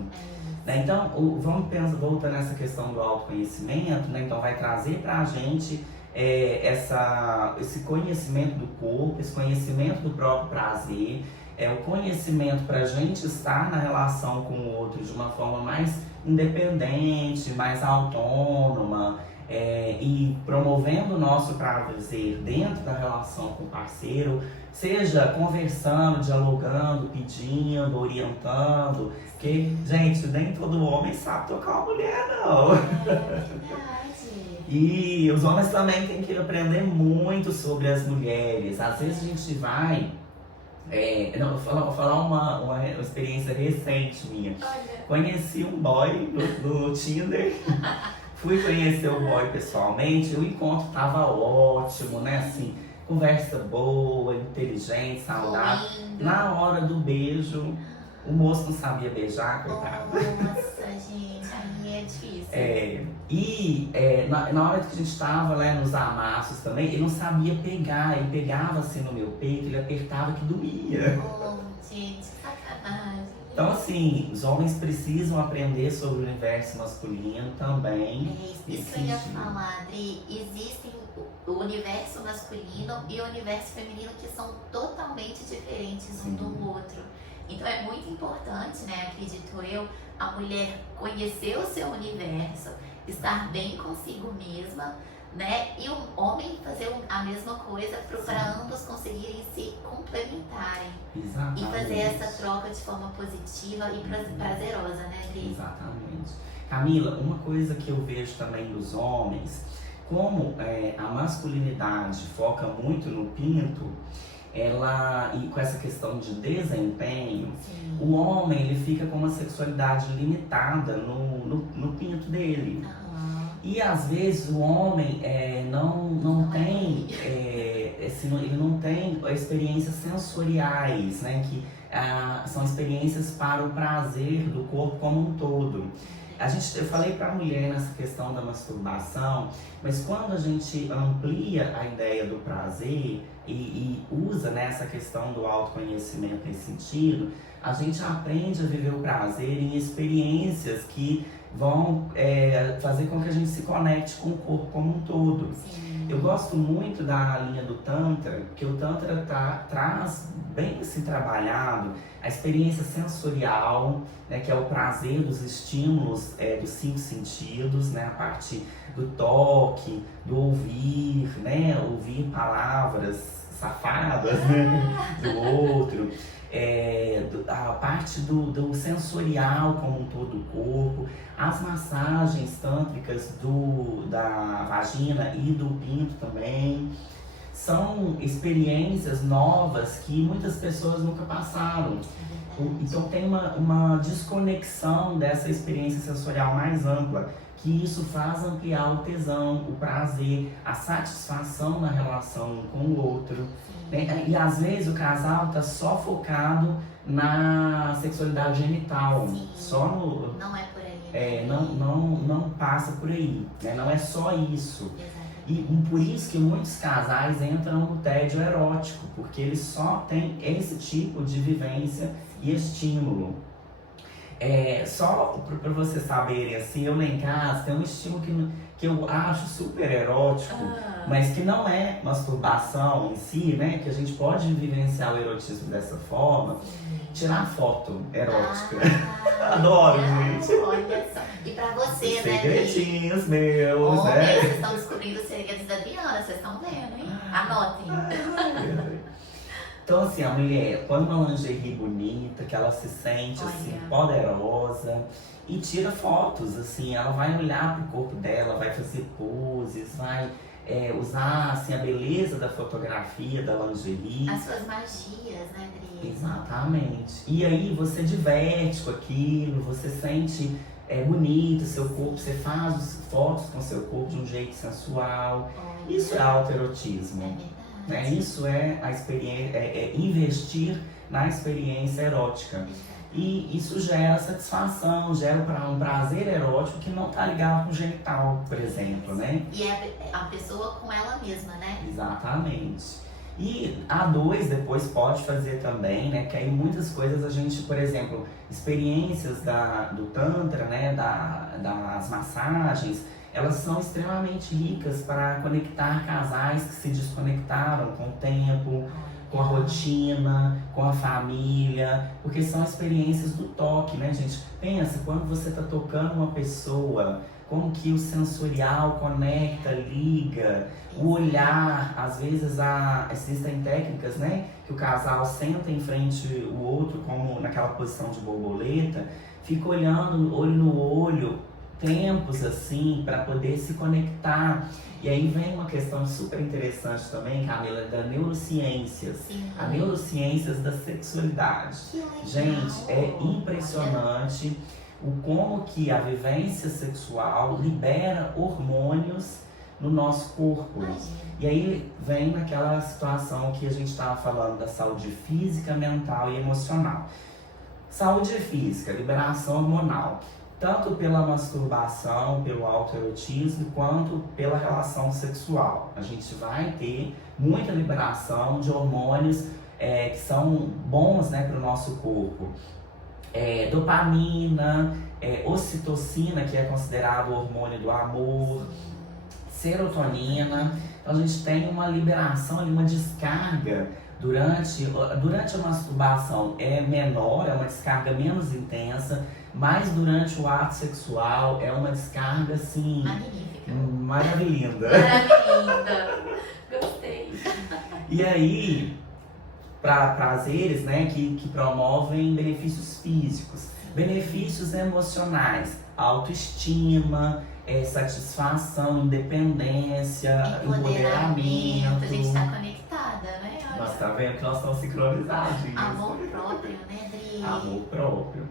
Né? Então, vamos pensar, voltando nessa questão do autoconhecimento, né? Então vai trazer para a gente esse conhecimento do corpo, esse conhecimento do próprio prazer, o conhecimento para a gente estar na relação com o outro de uma forma mais independente, mais autônoma, e promovendo o nosso prazer dentro da relação com o parceiro, seja conversando, dialogando, pedindo, orientando, porque, gente, nem todo homem sabe tocar uma mulher, não. Verdade. E os homens também têm que aprender muito sobre as mulheres. Às vezes a gente vai... vou falar uma experiência recente minha. Olha. Conheci um boy no Tinder. Fui conhecer o boy pessoalmente. O encontro tava ótimo, né? Assim, conversa boa, inteligente, saudável. Na hora do beijo, o moço não sabia beijar, coitado. Nossa, gente, aí é difícil. Na hora que a gente tava, né, nos amassos também, ele não sabia pegar. Ele pegava assim no meu peito, ele apertava que doía. Oh, gente, sacanagem. Então, assim, os homens precisam aprender sobre o universo masculino também. Isso que eu ia falar, Adri. Existem o universo masculino e o universo feminino que são totalmente diferentes um do outro. Então é muito importante, né, acredito eu, a mulher conhecer o seu universo, estar bem consigo mesma, né, e o homem fazer a mesma coisa para ambos conseguirem se complementarem. Exatamente. E fazer essa troca de forma positiva e prazerosa, né, Adri? Exatamente. Camila, uma coisa que eu vejo também dos homens, como a masculinidade foca muito no pinto, e com essa questão de desempenho, Sim. o homem ele fica com uma sexualidade limitada no pinto dele. E às vezes o homem não tem ele não tem experiências sensoriais, né? Que são experiências para o prazer do corpo como um todo. Eu falei para a mulher nessa questão da masturbação, mas quando a gente amplia a ideia do prazer e usa nessa questão do autoconhecimento nesse sentido, a gente aprende a viver o prazer em experiências que vão fazer com que a gente se conecte com o corpo como um todo. Sim. Eu gosto muito da linha do Tantra, porque o Tantra traz bem assim trabalhado a experiência sensorial, né, que é o prazer dos estímulos dos 5 sentidos, né, a parte do toque, do ouvir, né, ouvir palavras safadas, né, do outro. A parte do sensorial como um todo do corpo, as massagens tântricas da vagina e do pinto também, são experiências novas que muitas pessoas nunca passaram. Então tem uma desconexão dessa experiência sensorial mais ampla, que isso faz ampliar o tesão, o prazer, a satisfação na relação com o outro. E às vezes o casal está só focado na sexualidade genital. Sim. Não é por aí. Não passa por aí, né? Não é só isso. Exatamente. E por isso que muitos casais entram no tédio erótico, porque eles só têm esse tipo de vivência e estímulo. Só para vocês saberem, assim, eu lá em casa tem um estímulo que eu acho super erótico, mas que não é masturbação em si, né? Que a gente pode vivenciar o erotismo dessa forma. Tirar foto erótica. Adoro, gente. Olha só. E pra você, né? Segredinhos meus, Homens, né? vocês estão descobrindo os segredos da Adriana, vocês estão vendo, hein? Anotem. Então, assim, a mulher põe uma lingerie bonita, que ela se sente, assim, poderosa, e tira fotos, assim, ela vai olhar pro corpo dela, vai fazer poses, vai usar assim, a beleza da fotografia, da lingerie. As suas magias, né, Adri? Exatamente. E aí você diverte com aquilo, você sente bonito o seu corpo, você faz fotos com o seu corpo de um jeito sensual. Olha, Isso é autoerotismo. é Né? verdade. Isso é a experiência, é investir na experiência erótica. E isso gera satisfação, gera um prazer erótico que não está ligado com o genital, por exemplo, né? E é a pessoa com ela mesma, né? Exatamente. E a dois depois pode fazer também, né? Que aí muitas coisas a gente, por exemplo, experiências do Tantra, né? Das massagens, elas são extremamente ricas para conectar casais que se desconectaram com o tempo, com a rotina, com a família, porque são experiências do toque, né, gente? Pensa, quando você tá tocando uma pessoa, como que o sensorial conecta, liga, o olhar, às vezes existem técnicas, né, que o casal senta em frente o outro, como naquela posição de borboleta, fica olhando olho no olho, tempos assim, para poder se conectar. E aí vem uma questão super interessante também, Camila, da neurociências. Sim. A neurociências da sexualidade. Que legal. Gente, é impressionante o como que a vivência sexual libera hormônios no nosso corpo. Imagina. E aí vem naquela situação que a gente estava falando da saúde física, mental e emocional. Saúde física, liberação hormonal. Tanto pela masturbação, pelo autoerotismo, quanto pela relação sexual. A gente vai ter muita liberação de hormônios que são bons, né, para o nosso corpo. Dopamina, ocitocina, que é considerado o hormônio do amor, serotonina. Então a gente tem uma liberação, uma descarga durante a masturbação é menor, é uma descarga menos intensa, mas durante o ato sexual é uma descarga assim Magnífica. maravilhosa. Maravilhosa. Gostei. E aí, para prazeres, né, que promovem benefícios físicos, benefícios emocionais, autoestima, satisfação, independência, empoderamento. A gente está conectada, né? Nós tá vendo que nós estamos sincronizados. Amor próprio, né, Dri? Amor próprio.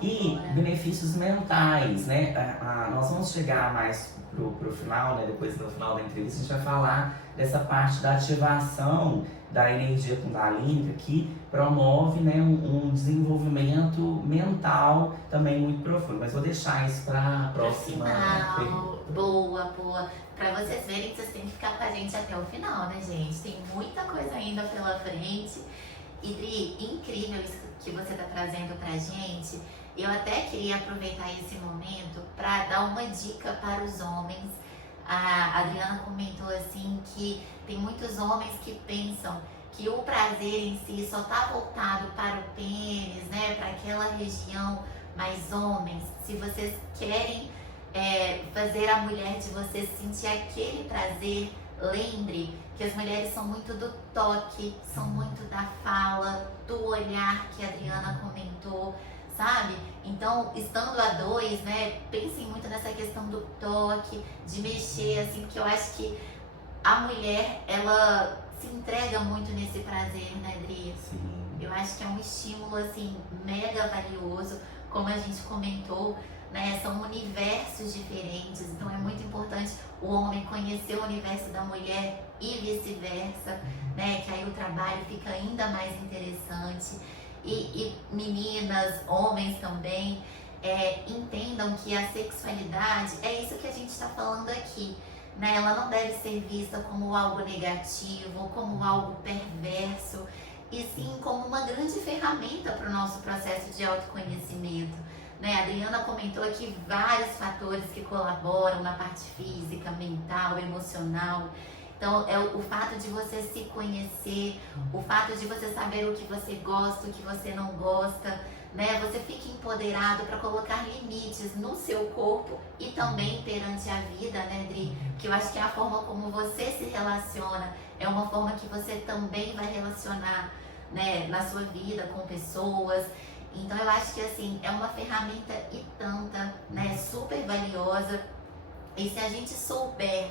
E Colabora. benefícios mentais, né? Nós vamos chegar mais pro final, né? Depois do final da entrevista, a gente vai falar dessa parte da ativação da energia kundalínica que promove, né, um desenvolvimento mental também muito profundo. Mas vou deixar isso para a próxima pergunta. Boa. Pra vocês verem, vocês têm que ficar com a gente até o final, né, gente? Tem muita coisa ainda pela frente. E Dri, incrível isso que você tá trazendo pra gente. Eu até queria aproveitar esse momento para dar uma dica para os homens. A Adriana comentou assim que tem muitos homens que pensam que o prazer em si só tá voltado para o pênis, né, para aquela região. Mas homens, se vocês querem fazer a mulher de vocês sentir aquele prazer, lembre que as mulheres são muito do toque, são muito da fala, do olhar que a Adriana comentou, sabe? Então, estando a dois, né, pensem muito nessa questão do toque, de mexer, assim, porque eu acho que a mulher, ela se entrega muito nesse prazer, né, Adri? Sim. Eu acho que é um estímulo, assim, mega valioso, como a gente comentou, né, são universos diferentes, então é muito importante o homem conhecer o universo da mulher e vice-versa, né, que aí o trabalho fica ainda mais interessante. E meninas, homens também, entendam que a sexualidade é isso que a gente está falando aqui, né? Ela não deve ser vista como algo negativo, como algo perverso, e sim como uma grande ferramenta para o nosso processo de autoconhecimento. Né? A Adriana comentou aqui vários fatores que colaboram na parte física, mental, emocional. Então, é o fato de você se conhecer, o fato de você saber o que você gosta, o que você não gosta, né? Você fica empoderado para colocar limites no seu corpo e também perante a vida, né, Dri? Que eu acho que é a forma como você se relaciona, é uma forma que você também vai relacionar, né, na sua vida com pessoas. Então, eu acho que, assim, é uma ferramenta e tanta, né, super valiosa. E se a gente souber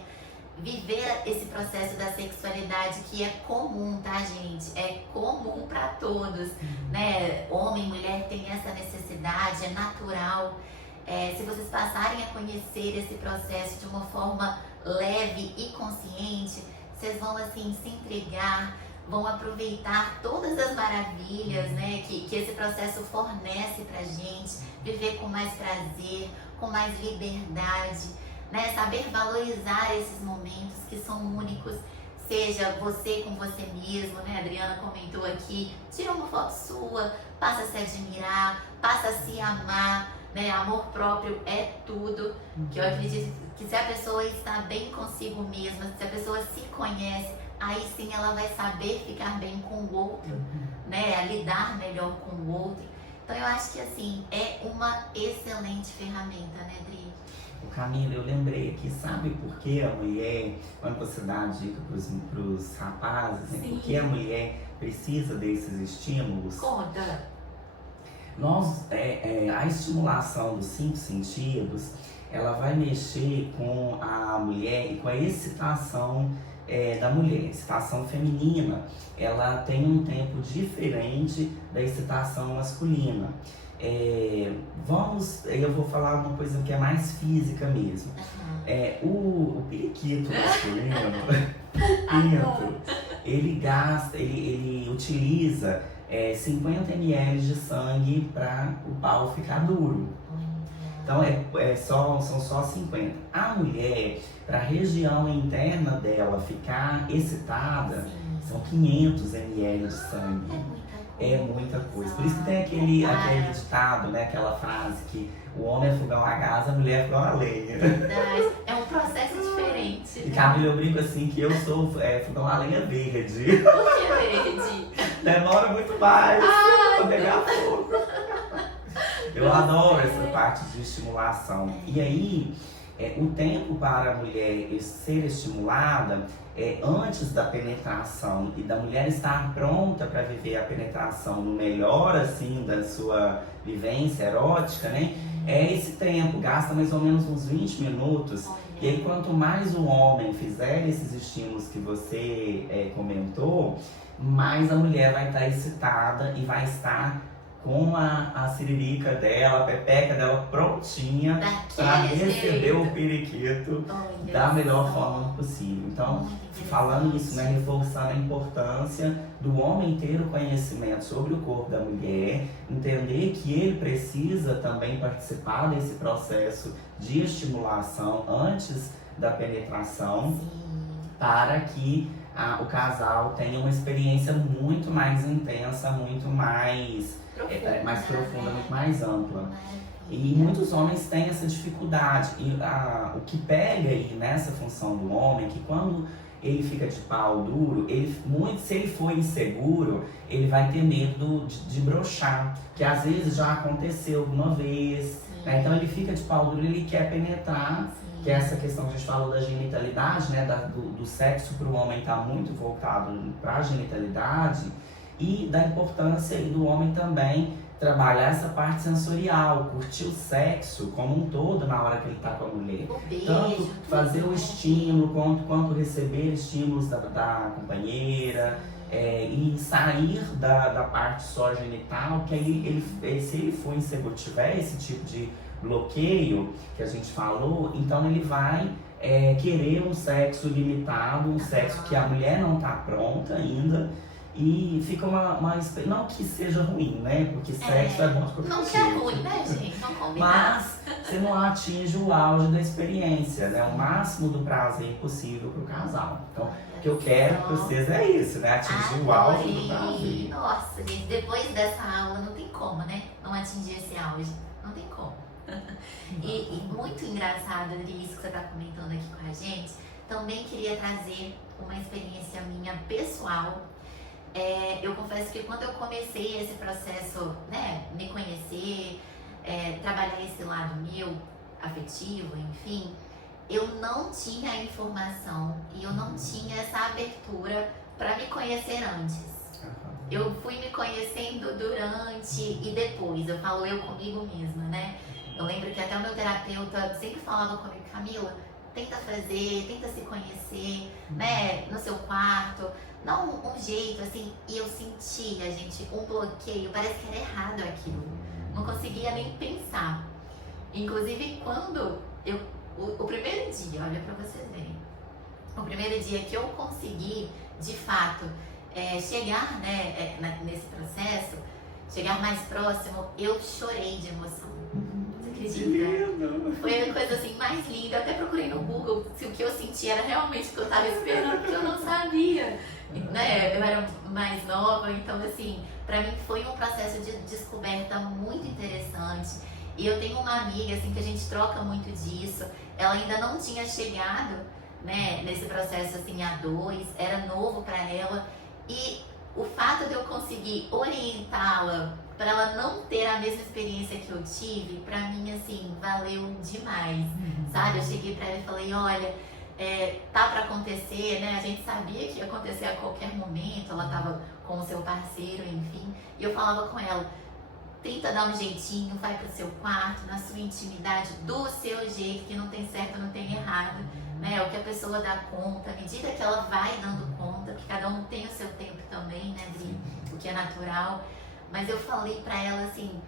viver esse processo da sexualidade que é comum, tá, gente? É comum para todos, né? Homem, mulher tem essa necessidade, é natural. Se vocês passarem a conhecer esse processo de uma forma leve e consciente, vocês vão assim se entregar, vão aproveitar todas as maravilhas, né, que esse processo fornece pra gente, viver com mais prazer, com mais liberdade, né, saber valorizar esses momentos que são únicos, seja você com você mesmo, né, a Adriana comentou aqui, tira uma foto sua, passa a se admirar, passa a se amar, né, amor próprio é tudo, que eu acredito que se a pessoa está bem consigo mesma, se a pessoa se conhece, aí sim ela vai saber ficar bem com o outro, né, a lidar melhor com o outro. Então eu acho que assim, é uma excelente ferramenta, né, Adri? Camila, eu lembrei aqui, sabe por que a mulher, quando você dá a dica pros rapazes, né, por que a mulher precisa desses estímulos? Conta! A estimulação dos 5 sentidos, ela vai mexer com a mulher e com a excitação da mulher. A excitação feminina, ela tem um tempo diferente da excitação masculina. Eu vou falar uma coisa que é mais física mesmo. O periquito masculino, ele utiliza 50 ml de sangue para o pau ficar duro. Então são só 50. A mulher, para a região interna dela ficar excitada, são 500 ml de sangue. É muita coisa. Por isso que tem aquele ditado, né? Aquela frase que o homem é fogão a gás, a mulher é fogão a lenha. Verdade. É um processo diferente. E Camila, eu brinco assim que eu sou fogão a lenha verde. Por que verde? Demora muito mais pra pegar fogo. Eu adoro essa parte de estimulação. E aí, o tempo para a mulher ser estimulada antes da penetração e da mulher estar pronta para viver a penetração no melhor assim da sua vivência erótica, né? É esse tempo, gasta mais ou menos uns 20 minutos. E aí, quanto mais o homem fizer esses estímulos que você comentou, mais a mulher vai estar excitada e vai estar com a siririca dela, a pepeca dela prontinha para receber o periquito da melhor forma possível. Então, falando isso, né, reforçando a importância do homem ter o conhecimento sobre o corpo da mulher, entender que ele precisa também participar desse processo de estimulação antes da penetração, para que o casal tenha uma experiência muito mais intensa, muito mais profunda, muito mais ampla. E muitos homens têm essa dificuldade. E o que pega aí nessa função do homem é que quando ele fica de pau duro, se ele for inseguro, ele vai ter medo de broxar, que às vezes já aconteceu alguma vez. Né? Então ele fica de pau duro, ele quer penetrar, que é essa questão que a gente falou da genitalidade, né? do sexo para o homem estar muito voltado para a genitalidade, e da importância do homem também trabalhar essa parte sensorial, curtir o sexo como um todo na hora que ele está com a mulher. Tanto fazer o estímulo, quanto receber estímulos da companheira, e sair da parte só genital, que aí se ele for inseguro, tiver esse tipo de bloqueio que a gente falou, então ele vai querer um sexo limitado, um sexo que a mulher não está pronta ainda. E fica uma experiência, não que seja ruim, né? Porque sexo é bom de qualquer Não que é ruim, né, gente? Não combina. Mas você não atinge o auge da experiência, né? O máximo do prazer possível pro casal. Então, o que eu quero pra vocês é isso, né? Atingir o auge do prazer. Nossa, gente, depois dessa aula não tem como, né? Não atingir esse auge. Não tem como. E muito engraçado, Adri, isso que você tá comentando aqui com a gente. Também queria trazer uma experiência minha pessoal. Eu confesso que quando eu comecei esse processo, né, me conhecer, trabalhar esse lado meu, afetivo, enfim, eu não tinha a informação e eu não tinha essa abertura para me conhecer antes. Eu fui me conhecendo durante e depois, eu falo eu comigo mesma, né? Eu lembro que até o meu terapeuta sempre falava comigo, Camila, tenta fazer, tenta se conhecer, né, no seu quarto. Dá um jeito, assim, e eu sentia, gente, um bloqueio, parece que era errado aquilo. Não conseguia nem pensar. Inclusive, quando o primeiro dia, olha pra vocês verem, o primeiro dia que eu consegui, de fato, chegar, né, nesse processo, chegar mais próximo, eu chorei de emoção. Você acredita? Foi a coisa assim mais linda. Eu até procurei no Google se o que eu senti era realmente o que eu estava esperando, porque eu não sabia. Né? Eu era mais nova, então assim, pra mim foi um processo de descoberta muito interessante. E eu tenho uma amiga assim que a gente troca muito disso. Ela ainda não tinha chegado, né, nesse processo assim a dois, era novo pra ela. E o fato de eu conseguir orientá-la para ela não ter a mesma experiência que eu tive, pra mim, assim, valeu demais, sabe? Eu cheguei pra ela e falei, olha, tá pra acontecer, né? A gente sabia que ia acontecer a qualquer momento, ela tava com o seu parceiro, enfim. E eu falava com ela, tenta dar um jeitinho, vai pro seu quarto, na sua intimidade, do seu jeito, que não tem certo, não tem errado, né? O que a pessoa dá conta, à medida que ela vai dando conta, porque cada um tem o seu tempo também, né, Dri? O que é natural. Mas eu falei pra ela assim,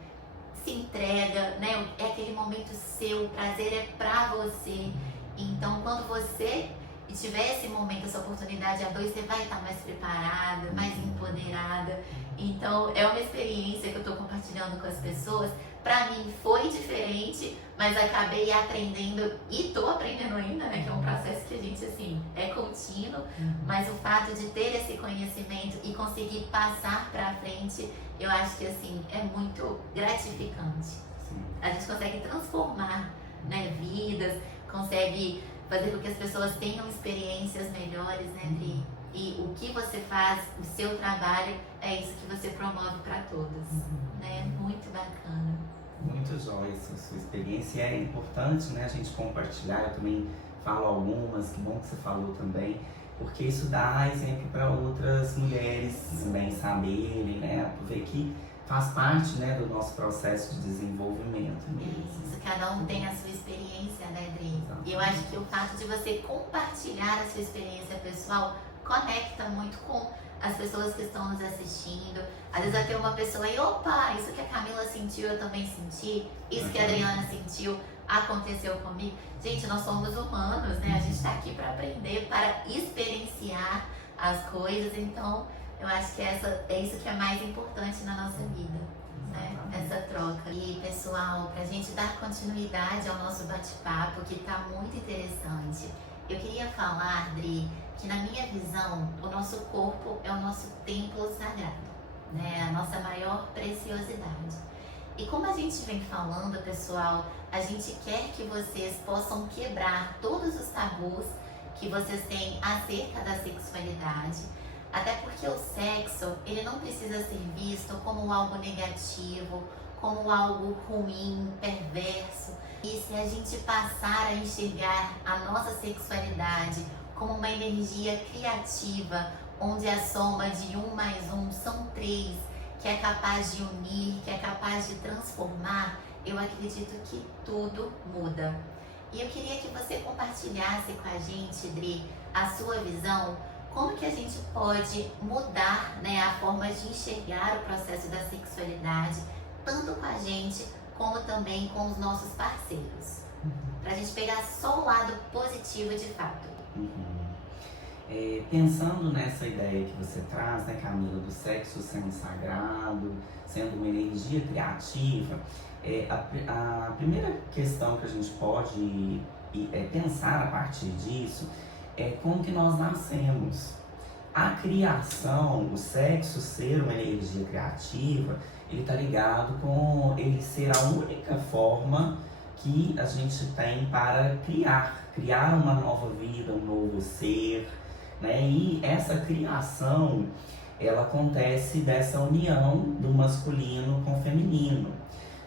se entrega, né? É aquele momento seu, o prazer é pra você. Então, quando você tiver esse momento, essa oportunidade a dois, você vai estar mais preparada, mais empoderada. Então, é uma experiência que eu tô compartilhando com as pessoas. Pra mim foi diferente, mas acabei aprendendo e tô aprendendo ainda, né? Que é um processo que a gente, assim, é contínuo. Mas o fato de ter esse conhecimento e conseguir passar pra frente, eu acho que, assim, é muito gratificante. A gente consegue transformar, né, vidas, consegue fazer com que as pessoas tenham experiências melhores, né, Dri? E o que você faz, o seu trabalho, é isso que você promove para todos, né? Muito bacana. Muito jóia essa sua experiência, e é importante, né, a gente compartilhar. Eu também falo algumas, que bom que você falou também, porque isso dá exemplo para outras mulheres também saberem, né, ver que faz parte, né, do nosso processo de desenvolvimento mesmo. Isso, cada um tem a sua experiência, né, Dri? E eu acho que o fato de você compartilhar a sua experiência pessoal conecta muito com as pessoas que estão nos assistindo. Às vezes vai ter uma pessoa aí, opa, isso que a Camila sentiu, eu também senti. Isso que a Adriana sentiu, aconteceu comigo. Gente, nós somos humanos, né? A gente tá aqui para aprender, para experienciar as coisas. Então, eu acho que é isso que é mais importante na nossa vida, né? Essa troca. E, pessoal, pra gente dar continuidade ao nosso bate-papo, que tá muito interessante, eu queria falar, Dri, que na minha visão, o nosso corpo é o nosso templo sagrado, né? A nossa maior preciosidade. E como a gente vem falando, pessoal, a gente quer que vocês possam quebrar todos os tabus que vocês têm acerca da sexualidade, até porque o sexo, ele não precisa ser visto como algo negativo, como algo ruim, perverso. E se a gente passar a enxergar a nossa sexualidade como uma energia criativa, onde a soma de 1 mais 1 são 3, que é capaz de unir, que é capaz de transformar, eu acredito que tudo muda. E eu queria que você compartilhasse com a gente, Dri, a sua visão, como que a gente pode mudar, né, a forma de enxergar o processo da sexualidade, tanto com a gente, como também com os nossos parceiros. Pra gente pegar só o lado positivo de fato. Pensando nessa ideia que você traz, né, Camila, do sexo sendo sagrado, sendo uma energia criativa, a primeira questão que a gente pode pensar a partir disso é como que nós nascemos. A criação, o sexo ser uma energia criativa, ele está ligado com ele ser a única forma que a gente tem para criar uma nova vida, um novo ser, né? E essa criação, ela acontece dessa união do masculino com o feminino.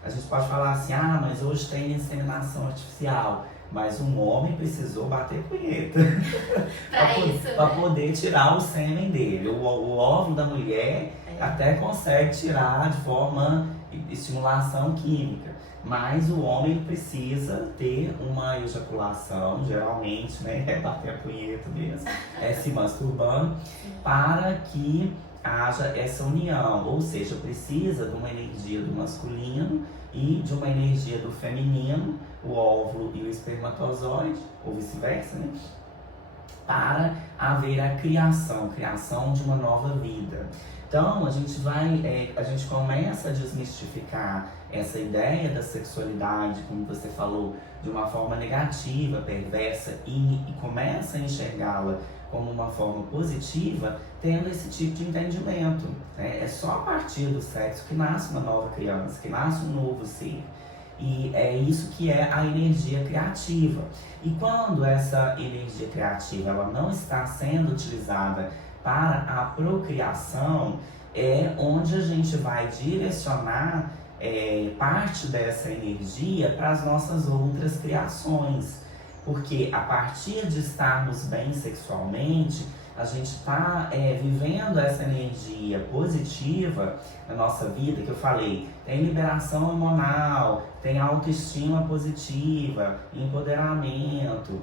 A gente pode falar assim, mas hoje tem inseminação artificial, mas um homem precisou bater punheta para poder tirar o sêmen dele. O óvulo da mulher até consegue tirar de forma de estimulação química, mas o homem ele precisa ter uma ejaculação, geralmente, né? É bater a punheta mesmo, é se masturbando, para que haja essa união. Ou seja, precisa de uma energia do masculino e de uma energia do feminino, o óvulo e o espermatozoide, ou vice-versa, né? Para haver a criação de uma nova vida. Então a gente começa a desmistificar essa ideia da sexualidade, como você falou, de uma forma negativa, perversa, e começa a enxergá-la como uma forma positiva, tendo esse tipo de entendimento, né? É só a partir do sexo que nasce uma nova criança, que nasce um novo ser. E é isso que é a energia criativa. E quando essa energia criativa ela não está sendo utilizada para a procriação, é onde a gente vai direcionar parte dessa energia para as nossas outras criações. Porque a partir de estarmos bem sexualmente, a gente está vivendo essa energia positiva na nossa vida, que eu falei, tem liberação hormonal, tem autoestima positiva, empoderamento,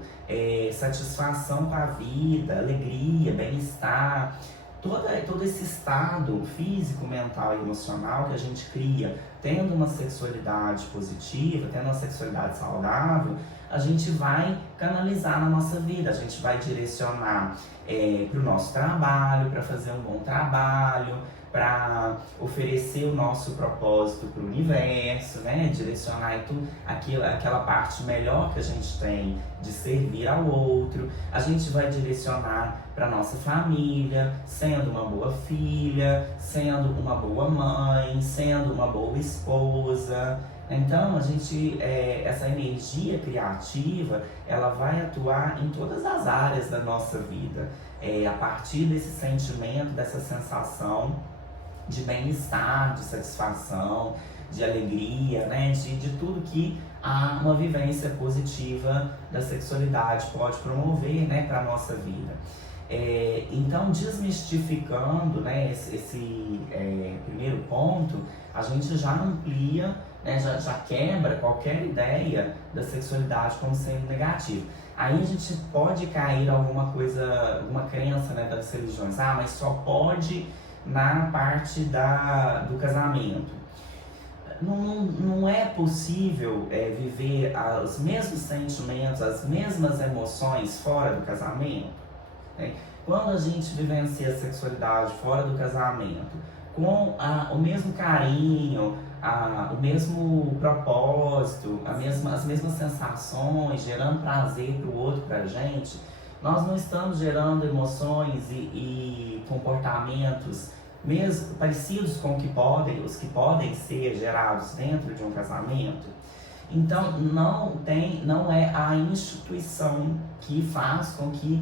satisfação com a vida, alegria, bem-estar. Todo esse estado físico, mental e emocional que a gente cria, tendo uma sexualidade positiva, tendo uma sexualidade saudável, a gente vai canalizar na nossa vida, a gente vai direcionar para o nosso trabalho, para fazer um bom trabalho, para oferecer o nosso propósito para o universo, né? Direcionar aquela parte melhor que a gente tem de servir ao outro. A gente vai direcionar para nossa família, sendo uma boa filha, sendo uma boa mãe, sendo uma boa esposa. Então, essa energia criativa, ela vai atuar em todas as áreas da nossa vida. A partir desse sentimento, dessa sensação de bem-estar, de satisfação, de alegria, né? De tudo que uma vivência positiva da sexualidade pode promover, né, para a nossa vida. Então, desmistificando, né, esse primeiro ponto, a gente já amplia, né, já quebra qualquer ideia da sexualidade como sendo negativa. Aí a gente pode cair alguma crença, né, das religiões. Mas só pode na parte do casamento. Não é possível viver os mesmos sentimentos, as mesmas emoções fora do casamento. Né? Quando a gente vivencia a sexualidade fora do casamento, com o mesmo carinho, o mesmo propósito, as mesmas sensações, gerando prazer para o outro, para a gente, nós não estamos gerando emoções e comportamentos mesmo parecidos com os que podem ser gerados dentro de um casamento. Então não é a instituição que faz com que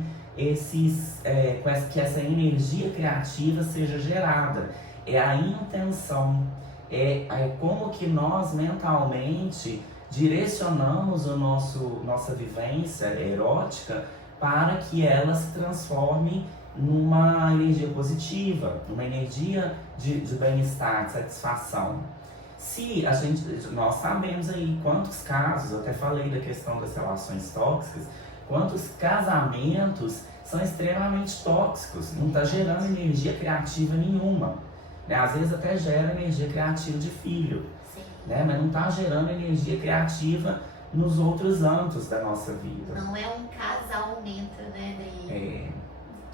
que essa energia criativa seja gerada, é a intenção, é como que nós mentalmente direcionamos nossa vivência erótica para que ela se transforme numa energia positiva, numa energia de bem-estar, de satisfação. Nós sabemos aí quantos casos, eu até falei da questão das relações tóxicas, quantos casamentos são extremamente tóxicos, não está gerando energia criativa nenhuma. Né? Às vezes até gera energia criativa de filho, né? Mas não está gerando energia criativa nos outros âmbitos da nossa vida. Não é um casamento, né?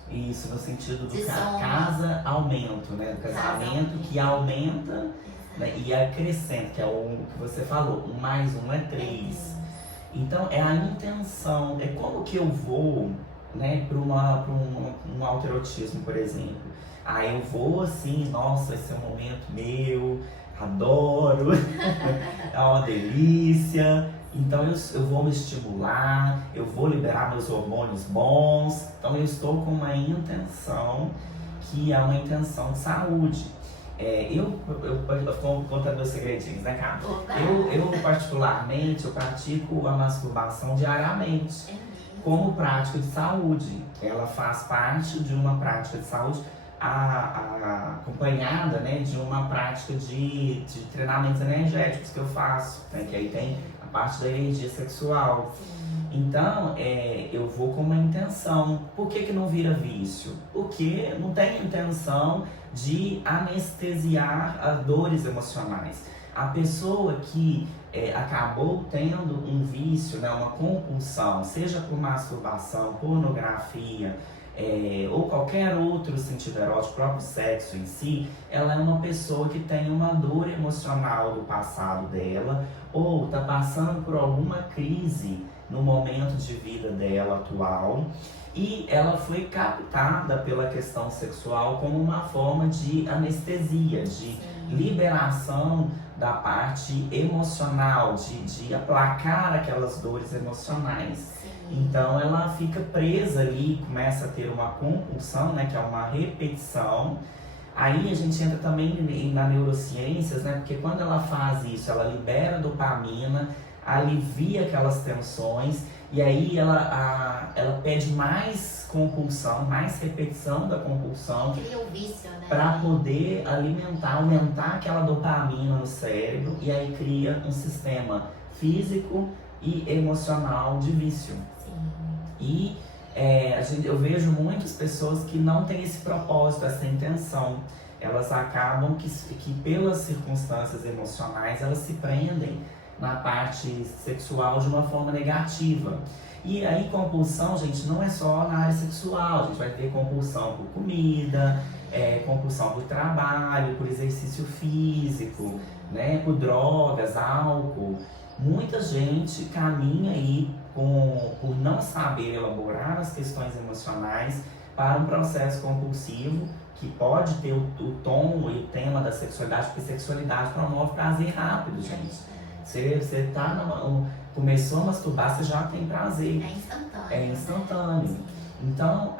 Isso, no sentido do casa-aumento, né? Do casamento que aumenta, né? E acrescenta, que é o que você falou, 1 mais 1 é 3. Então, é a intenção, é como que eu vou, né, para um autoerotismo, por exemplo. Eu vou assim, nossa, esse é um momento meu, adoro, é uma delícia. Então eu vou me estimular, eu vou liberar meus hormônios bons. Então eu estou com uma intenção que é uma intenção de saúde. Eu vou contar meus segredinhos, né, cara? Eu particularmente, eu pratico a masturbação diariamente como prática de saúde. Ela faz parte de uma prática de saúde acompanhada, né, de uma prática de treinamentos energéticos que eu faço, né, que aí tem a parte da energia sexual. Então, eu vou com uma intenção. Por que não vira vício? Porque não tem intenção de anestesiar as dores emocionais. A pessoa que acabou tendo um vício, né, uma compulsão, seja por masturbação, pornografia, ou qualquer outro sentido erótico, próprio sexo em si, ela é uma pessoa que tem uma dor emocional do passado dela, ou está passando por alguma crise no momento de vida dela atual, e ela foi captada pela questão sexual como uma forma de anestesia, de liberação da parte emocional, de aplacar aquelas dores emocionais. Então ela fica presa ali, começa a ter uma compulsão, né, que é uma repetição. Aí a gente entra também na neurociências, né, porque quando ela faz isso, ela libera dopamina, alivia aquelas tensões, e aí ela pede mais compulsão, mais repetição da compulsão. Cria o vício, né? Para poder aumentar aquela dopamina no cérebro, e aí cria um sistema físico e emocional de vício. E eu vejo muitas pessoas que não têm esse propósito, essa intenção. Elas acabam que pelas circunstâncias emocionais, elas se prendem na parte sexual de uma forma negativa. E aí compulsão, gente, não é só na área sexual. A gente vai ter compulsão por comida, compulsão por trabalho, por exercício físico, né, por drogas, álcool. Muita gente caminha aí por não saber elaborar as questões emocionais para um processo compulsivo que pode ter o tom e o tema da sexualidade, porque sexualidade promove prazer rápido, gente. Você começou a masturbar, você já tem prazer. É instantâneo. Então,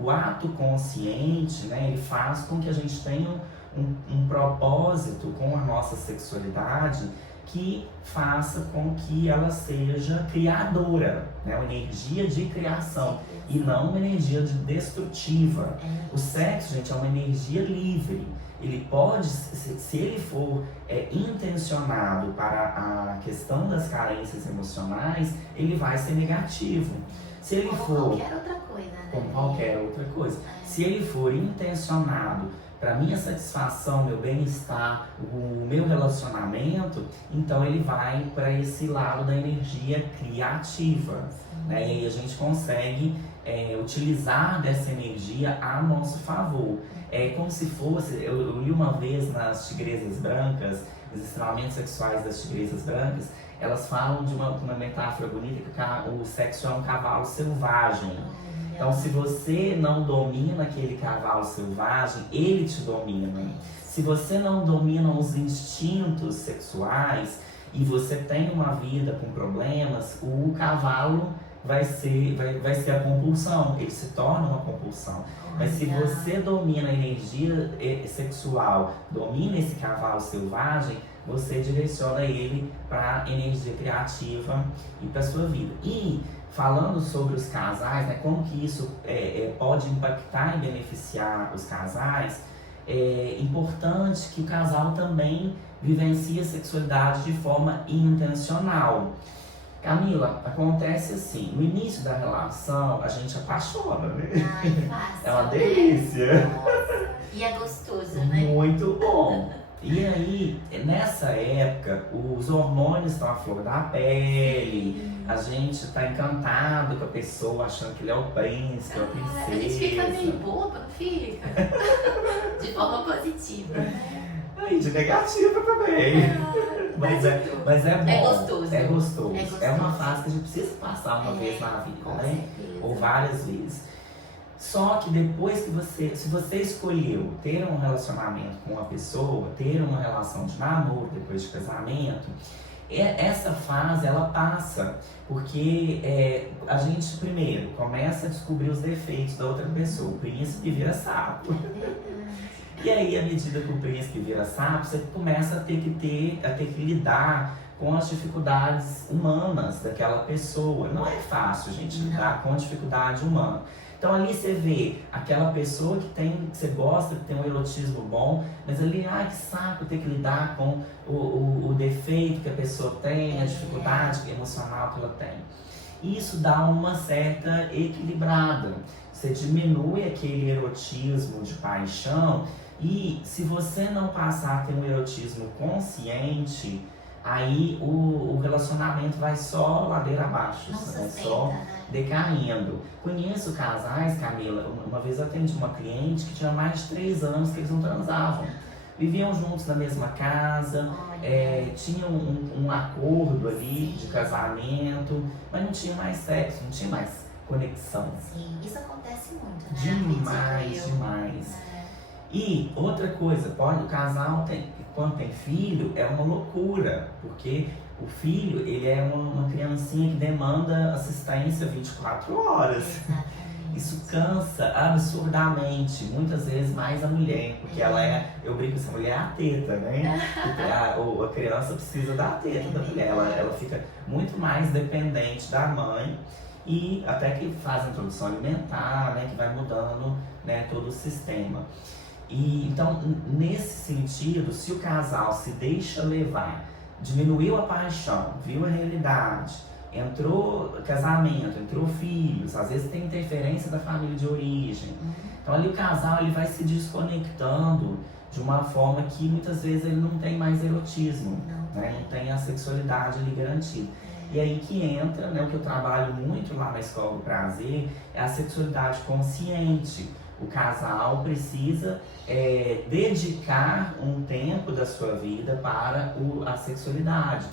o ato consciente, né, ele faz com que a gente tenha um propósito com a nossa sexualidade que faça com que ela seja criadora, né, uma energia de criação e não uma energia destrutiva. O sexo, gente, é uma energia livre. Ele pode, se ele for intencionado para a questão das carências emocionais, ele vai ser negativo. Se ele for qualquer outra coisa, né? Como qualquer outra coisa. Se ele for intencionado para minha satisfação, meu bem-estar, o meu relacionamento, então ele vai para esse lado da energia criativa. Né? E aí a gente consegue utilizar dessa energia a nosso favor. É como se fosse, eu li uma vez nas tigresas brancas, os ensinamentos sexuais das tigresas brancas, elas falam de uma metáfora bonita que o sexo é um cavalo selvagem. Então, se você não domina aquele cavalo selvagem, ele te domina. Se você não domina os instintos sexuais e você tem uma vida com problemas, o cavalo vai ser a compulsão, ele se torna uma compulsão. Mas se você domina a energia sexual, domina esse cavalo selvagem, você direciona ele para a energia criativa e para a sua vida. E falando sobre os casais, né, como que isso pode impactar e beneficiar os casais, é importante que o casal também vivencie a sexualidade de forma intencional. Camila, acontece assim, no início da relação a gente apaixona, né? Ai, fácil, é uma delícia. Nossa. E é gostoso, né? Muito bom. E aí, nessa época, os hormônios estão à flor da pele, a gente tá encantado com a pessoa, achando que ele é o príncipe, a princesa. A gente fica meio boba, não fica? De forma positiva, né? E de negativa também. Mas é bom. É gostoso. É gostoso. É gostoso. É uma fase que a gente precisa passar uma vez na vida, com né? certeza. Ou várias vezes. Só que depois que se você escolheu ter um relacionamento com uma pessoa, ter uma relação de namoro depois de casamento, essa fase ela passa, porque a gente primeiro começa a descobrir os defeitos da outra pessoa, o príncipe vira sapo. E aí, à medida que o príncipe vira sapo, você começa a ter que lidar com as dificuldades humanas daquela pessoa. Não é fácil, gente, lidar com dificuldade humana. Então ali você vê aquela pessoa que você gosta, que tem um erotismo bom, mas ali, ai que saco ter que lidar com o defeito que a pessoa tem, a dificuldade emocional que ela tem. Isso dá uma certa equilibrada. Você diminui aquele erotismo de paixão e se você não passar a ter um erotismo consciente, aí o relacionamento vai só ladeira abaixo, vai só decaindo. Conheço casais, Camila, uma vez eu atendi uma cliente que tinha mais de 3 anos que eles não transavam. Viviam juntos na mesma casa, tinham um acordo ali de casamento, mas não tinha mais sexo, não tinha mais conexão. Sim, isso acontece muito, né? Demais. E outra coisa, o casal quando tem filho é uma loucura, porque o filho ele é uma criancinha que demanda assistência 24 horas. Exatamente. Isso cansa absurdamente, muitas vezes mais a mulher, porque eu brinco assim, a mulher é a teta, né? A criança precisa da teta da mulher, ela fica muito mais dependente da mãe e até que faz a introdução alimentar, né, que vai mudando, né, todo o sistema. E então, nesse sentido, se o casal se deixa levar, diminuiu a paixão, viu a realidade, entrou casamento, entrou filhos, às vezes tem interferência da família de origem. Então ali o casal ele vai se desconectando de uma forma que muitas vezes ele não tem mais erotismo, né? Não tem a sexualidade ali garantida. E aí que entra, né, o que eu trabalho muito lá na Escola do Prazer, é a sexualidade consciente. O casal precisa dedicar um tempo da sua vida para a sexualidade.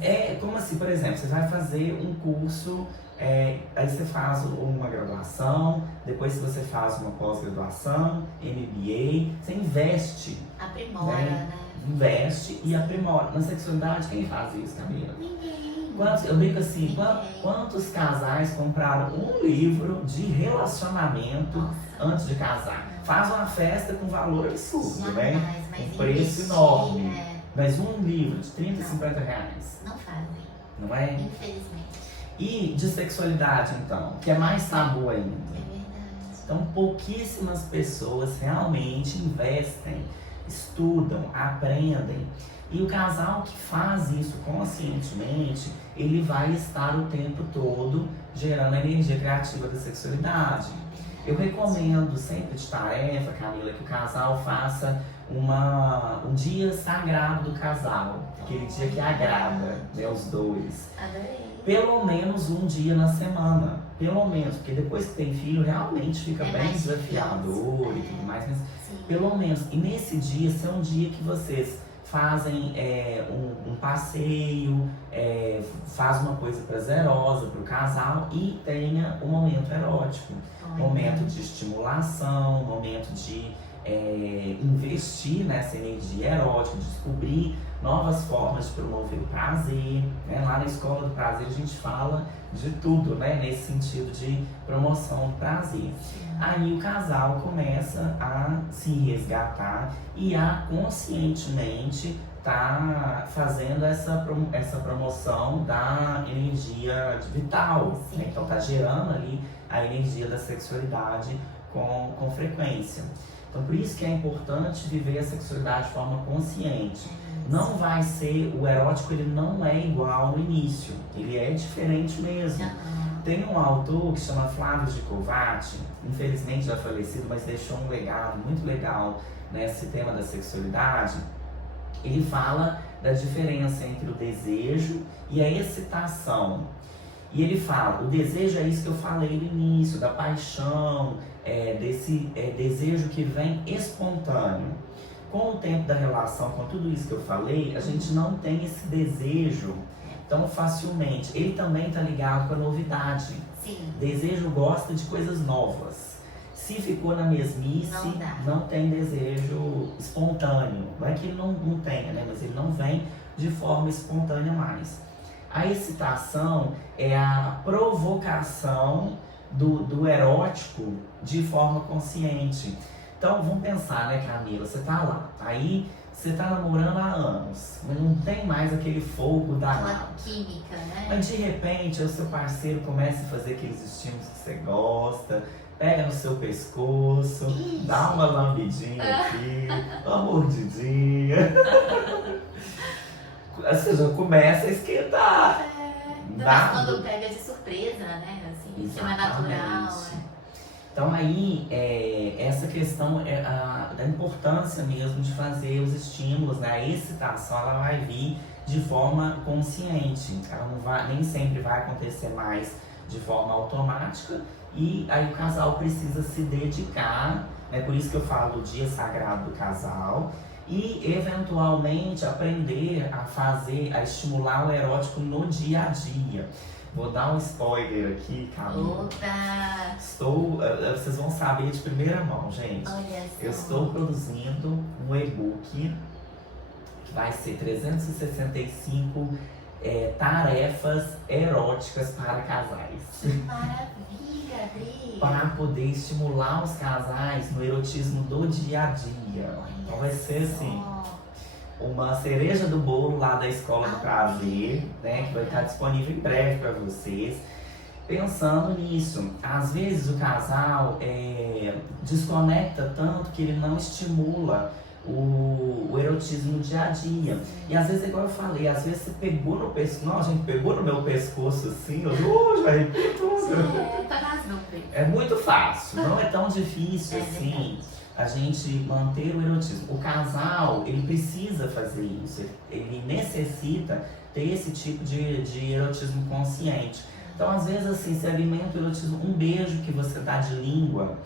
É como assim, por exemplo, você vai fazer um curso, aí você faz uma graduação, depois você faz uma pós-graduação, MBA, você investe. Aprimora, né? Investe e aprimora. Na sexualidade, quem faz isso, Camila? Ninguém. Eu digo assim, quantos casais compraram um livro de relacionamento antes de casar? Faz uma festa com valor absurdo, né? Com preço enorme. Mas um livro de 30, 50 reais. Não fazem. Não é? Infelizmente. E de sexualidade, então, que é mais tabu ainda. É verdade. Então, pouquíssimas pessoas realmente investem, estudam, aprendem. E o casal que faz isso conscientemente, ele vai estar o tempo todo gerando a energia criativa da sexualidade. Eu recomendo sempre de tarefa, Camila, que o casal faça um dia sagrado do casal. Aquele dia que agrada, né, os dois. Adorei. Pelo menos um dia na semana. Pelo menos, porque depois que tem filho, realmente fica bem desafiador e tudo mais. Mas pelo menos, e nesse dia, ser um dia que vocês fazem um passeio, faz uma coisa prazerosa para o casal e tenha um momento erótico. Momento de estimulação, momento de investir nessa energia erótica, descobrir novas formas de promover o prazer. Né? Lá na Escola do Prazer a gente fala de tudo, né? Nesse sentido de promoção do prazer. Aí o casal começa a se resgatar e a conscientemente tá fazendo essa promoção da energia vital. Né? Então tá gerando ali a energia da sexualidade com frequência. Então por isso que é importante viver a sexualidade de forma consciente. Não vai ser, o erótico ele não é igual no início, ele é diferente mesmo. Tem um autor que chama Flávio Gicovati, infelizmente já falecido, mas deixou um legado muito legal nesse tema da sexualidade. Ele fala da diferença entre o desejo e a excitação. E ele fala, o desejo é isso que eu falei no início, da paixão, desse desejo que vem espontâneo. Com o tempo da relação, com tudo isso que eu falei, a gente não tem esse desejo tão facilmente. Ele também está ligado com a novidade. Sim. Desejo gosta de coisas novas. Se ficou na mesmice, não tem desejo espontâneo. Não é que ele não tenha, né? Mas ele não vem de forma espontânea mais. A excitação é a provocação do erótico de forma consciente. Então vamos pensar, né, Camila? Você tá lá, aí você tá namorando há anos, mas não tem mais aquele fogo danado. Aquela química, né? Mas de repente o seu parceiro começa a fazer aqueles estímulos que você gosta, pega no seu pescoço, Ixi. dá uma lambidinha aqui, uma mordidinha. Você já começa a esquentar. Mas quando pega de surpresa, né? Assim, que não é natural. Então aí, essa questão da importância mesmo de fazer os estímulos, né? A excitação, ela vai vir de forma consciente. Ela não vai, nem sempre vai acontecer mais de forma automática. E aí o casal precisa se dedicar, né? Por isso que eu falo do dia sagrado do casal. E eventualmente aprender a estimular o erótico no dia a dia. Vou dar um spoiler aqui, Camila. Opa! Vocês vão saber de primeira mão, gente. Olha só. Eu estou produzindo um e-book que vai ser 365 tarefas eróticas para casais. Que maravilha, Adri! Para poder estimular os casais no erotismo do dia a dia. Então vai ser assim, uma cereja do bolo lá da Escola do Prazer, né? Que vai estar disponível em breve para vocês. Pensando nisso, às vezes o casal desconecta tanto que ele não estimula o erotismo no dia a dia. E às vezes, igual eu falei, às vezes você pegou no pescoço, não, a gente pegou no meu pescoço assim, eu vai arrepiar tudo. Tá nas nuvens. É muito fácil, não é tão difícil assim a gente manter o erotismo. O casal, ele precisa fazer isso, ele necessita ter esse tipo de erotismo consciente. Então, às vezes, assim, se alimenta o erotismo, um beijo que você dá de língua.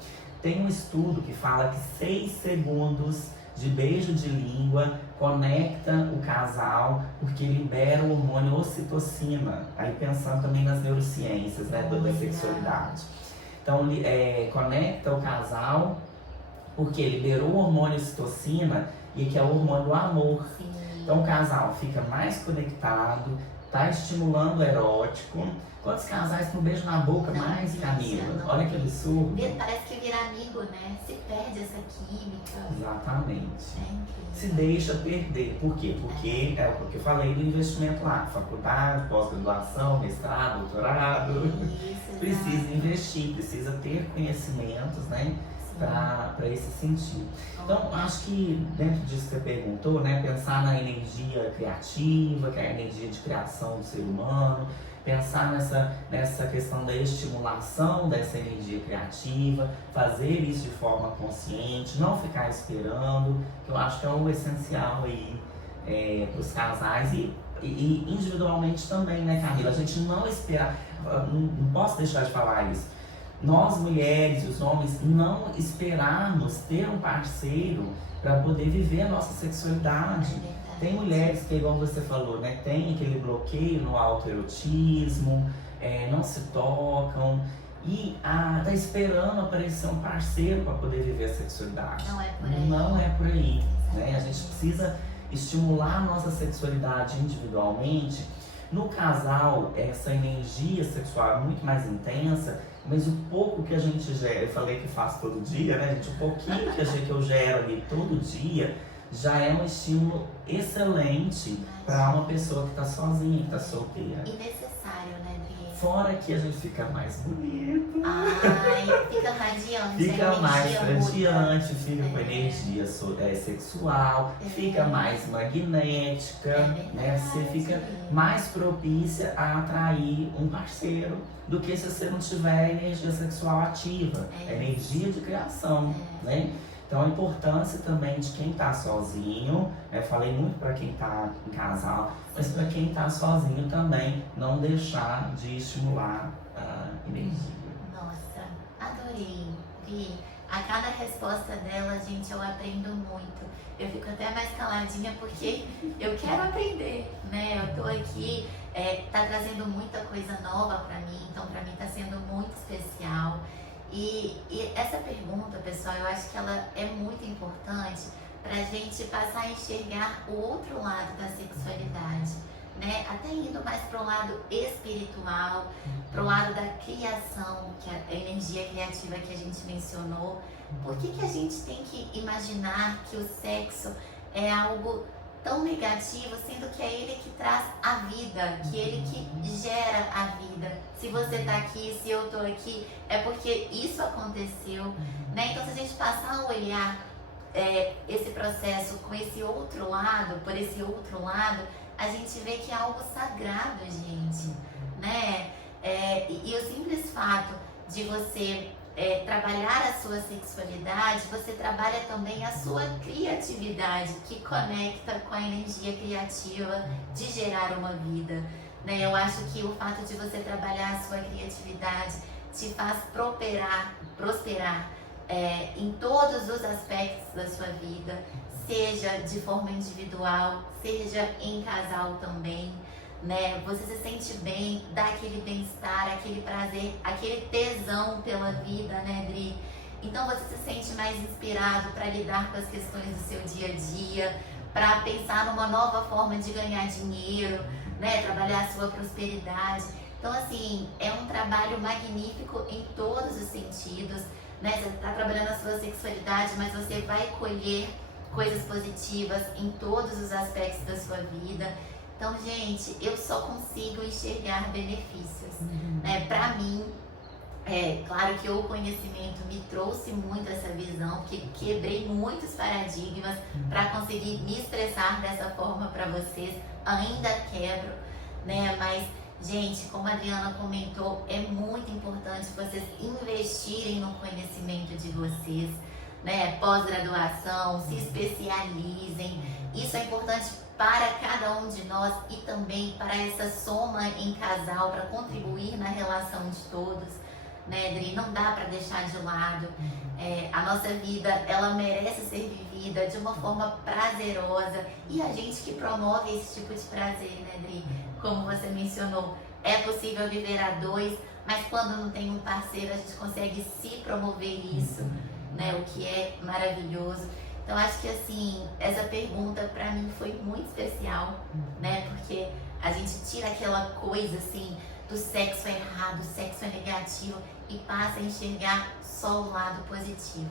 Tem um estudo que fala que 6 segundos de beijo de língua conecta o casal, porque libera o hormônio ocitocina. Aí pensando também nas neurociências, né, da sexualidade. Então, conecta o casal, porque liberou o hormônio ocitocina, e que é o hormônio do amor. Sim. Então, o casal fica mais conectado, tá estimulando o erótico. Quantos casais com um beijo na boca mais, Camila? Olha que absurdo. Parece que vira amigo, né? Se perde essa química. Exatamente. É incrível. Se deixa perder. Por quê? Porque é o que eu falei do investimento lá. Faculdade, pós-graduação, mestrado, doutorado. Isso, Precisa investir, precisa ter conhecimentos, né? Para esse sentido. Então, acho que dentro disso que você perguntou, né? Pensar na energia criativa, que é a energia de criação do ser humano. Pensar nessa questão da estimulação dessa energia criativa, fazer isso de forma consciente, não ficar esperando, que eu acho que é o essencial aí para os casais e individualmente também, né, Camila? A gente não esperar, não posso deixar de falar isso. Nós mulheres e os homens não esperarmos ter um parceiro para poder viver a nossa sexualidade. Tem mulheres que, igual você falou, né, tem aquele bloqueio no autoerotismo, não se tocam e tá esperando aparecer um parceiro para poder viver a sexualidade. Não é por aí. Não é por aí, né? A gente precisa estimular a nossa sexualidade individualmente. No casal, essa energia sexual é muito mais intensa, mas o pouco que a gente gera, eu falei que faço todo dia, né, gente? O pouquinho que eu gero ali todo dia já é um estímulo excelente para uma pessoa que está sozinha, que está solteira. E necessário, né, Adri? Fora que a gente fica mais bonito. Ai, fica radiante. Fica mais radiante, fica com É. energia sexual, fica mais magnética, né? Você fica mais propícia a atrair um parceiro do que se você não tiver energia sexual ativa, energia de criação, né? Então a importância também de quem está sozinho, falei muito para quem está em casal, mas para quem está sozinho também não deixar de estimular a energia. Nossa, adorei, Vi. A cada resposta dela, gente, eu aprendo muito. Eu fico até mais caladinha porque eu quero aprender, né? Eu tô aqui, tá trazendo muita coisa nova pra mim, então pra mim tá sendo muito especial. E essa pergunta, pessoal, eu acho que ela é muito importante pra gente passar a enxergar o outro lado da sexualidade, né? Até indo mais pro lado espiritual, pro lado da criação, que é a energia criativa que a gente mencionou. Por que a gente tem que imaginar que o sexo é algo tão negativo, sendo que é ele que traz a vida, que ele que gera a vida. Se você tá aqui, se eu tô aqui, é porque isso aconteceu, né? Então, se a gente passar a olhar esse processo com esse outro lado, por esse outro lado, a gente vê que é algo sagrado, gente, né? E o simples fato de você trabalhar a sua sexualidade, você trabalha também a sua criatividade, que conecta com a energia criativa de gerar uma vida, né? Eu acho que o fato de você trabalhar a sua criatividade te faz prosperar em todos os aspectos da sua vida, seja de forma individual, seja em casal também, né? Você se sente bem, dá aquele bem-estar, aquele prazer, aquele tesão pela vida, né, Dri? Então você se sente mais inspirado para lidar com as questões do seu dia a dia, para pensar numa nova forma de ganhar dinheiro, né? Trabalhar a sua prosperidade. Então, assim, é um trabalho magnífico em todos os sentidos, né? Você está trabalhando a sua sexualidade, mas você vai colher coisas positivas em todos os aspectos da sua vida. Então, gente, eu só consigo enxergar benefícios, né? Para mim, claro que o conhecimento me trouxe muito essa visão, porque quebrei muitos paradigmas para conseguir me expressar dessa forma para vocês. Ainda quebro, né? Mas, gente, como a Adriana comentou, é muito importante vocês investirem no conhecimento de vocês, né? Pós-graduação, se especializem. Isso é importante para cada um de nós e também para essa soma em casal, para contribuir na relação de todos, né, Adri? Não dá para deixar de lado. A nossa vida, ela merece ser vivida de uma forma prazerosa, e a gente que promove esse tipo de prazer, né, Adri? Como você mencionou, é possível viver a dois, mas quando não tem um parceiro, a gente consegue se promover isso, né? O que é maravilhoso. Então, acho que, assim, essa pergunta pra mim foi muito especial, né? Porque a gente tira aquela coisa, assim, do sexo é errado, o sexo é negativo, e passa a enxergar só o lado positivo,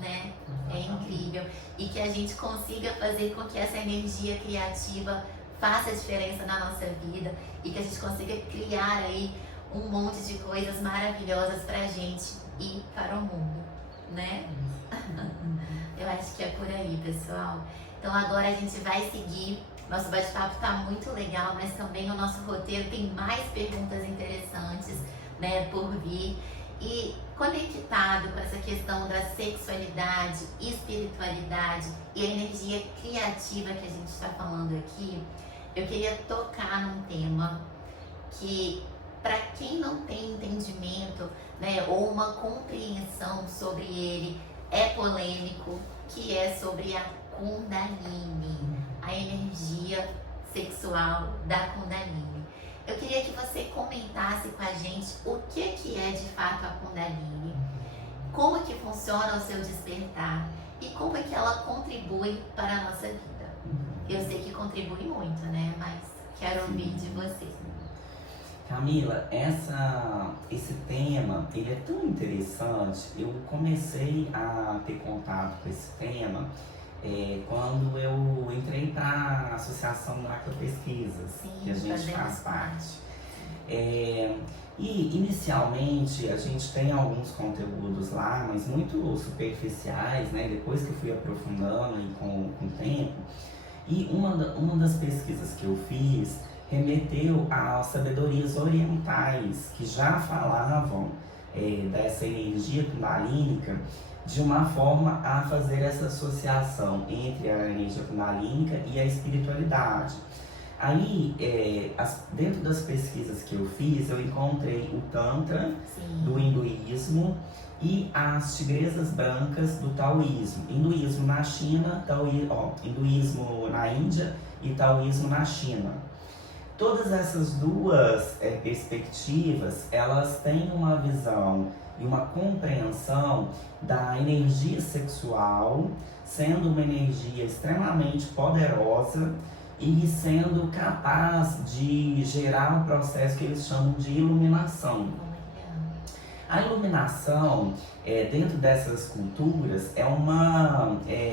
né? É incrível. E que a gente consiga fazer com que essa energia criativa faça a diferença na nossa vida e que a gente consiga criar aí um monte de coisas maravilhosas pra gente e para o mundo, né? Eu acho que é por aí, pessoal. Então agora a gente vai seguir. Nosso bate-papo tá muito legal, mas também o nosso roteiro tem mais perguntas interessantes, né, por vir. E conectado com essa questão da sexualidade, espiritualidade e a energia criativa que a gente está falando aqui, eu queria tocar num tema que, para quem não tem entendimento, né, ou uma compreensão sobre ele, é polêmico, que é sobre a Kundalini, a energia sexual da Kundalini. Eu queria que você comentasse com a gente o que é de fato a Kundalini, como que funciona o seu despertar e como é que ela contribui para a nossa vida. Eu sei que contribui muito, né? Mas quero ouvir de você. Camila, esse tema, ele é tão interessante. Eu comecei a ter contato com esse tema quando eu entrei para a Associação Lacta Pesquisas, que a gente faz parte. E inicialmente a gente tem alguns conteúdos lá, mas muito superficiais, né? Depois que eu fui aprofundando e com o tempo. E uma das pesquisas que eu fiz remeteu às sabedorias orientais, que já falavam dessa energia kundalínica de uma forma a fazer essa associação entre a energia kundalínica e a espiritualidade. Aí, dentro das pesquisas que eu fiz, eu encontrei o Tantra do hinduísmo e as tigresas brancas do taoísmo. Hinduísmo na China, hinduísmo na Índia e taoísmo na China. Todas essas duas perspectivas, elas têm uma visão e uma compreensão da energia sexual sendo uma energia extremamente poderosa e sendo capaz de gerar um processo que eles chamam de iluminação. A iluminação, dentro dessas culturas,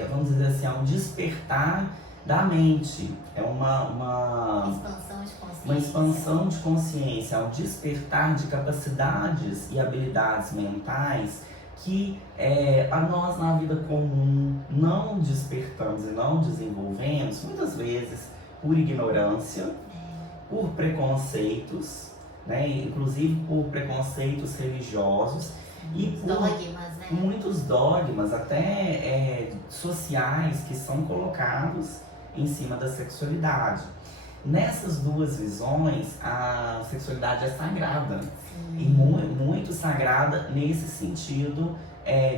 vamos dizer assim, é um despertar da mente. É Expansão de consciência. uma expansão de consciência, é um despertar de capacidades e habilidades mentais que a nós na vida comum não despertamos e não desenvolvemos, muitas vezes por ignorância, por preconceitos, né? Inclusive por preconceitos religiosos e por dogmas, né? muitos dogmas, até sociais, que são colocados em cima da sexualidade. Nessas duas visões, a sexualidade é sagrada. Sim. E muito sagrada nesse sentido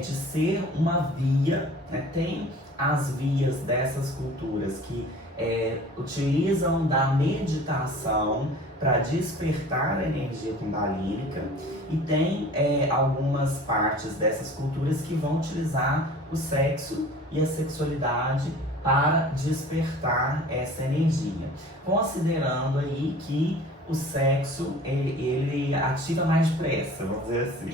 de ser uma via, né? Tem as vias dessas culturas que utilizam da meditação para despertar a energia kundalínica, e tem algumas partes dessas culturas que vão utilizar o sexo e a sexualidade para despertar essa energia, considerando aí que o sexo ele ativa mais depressa, vamos dizer assim,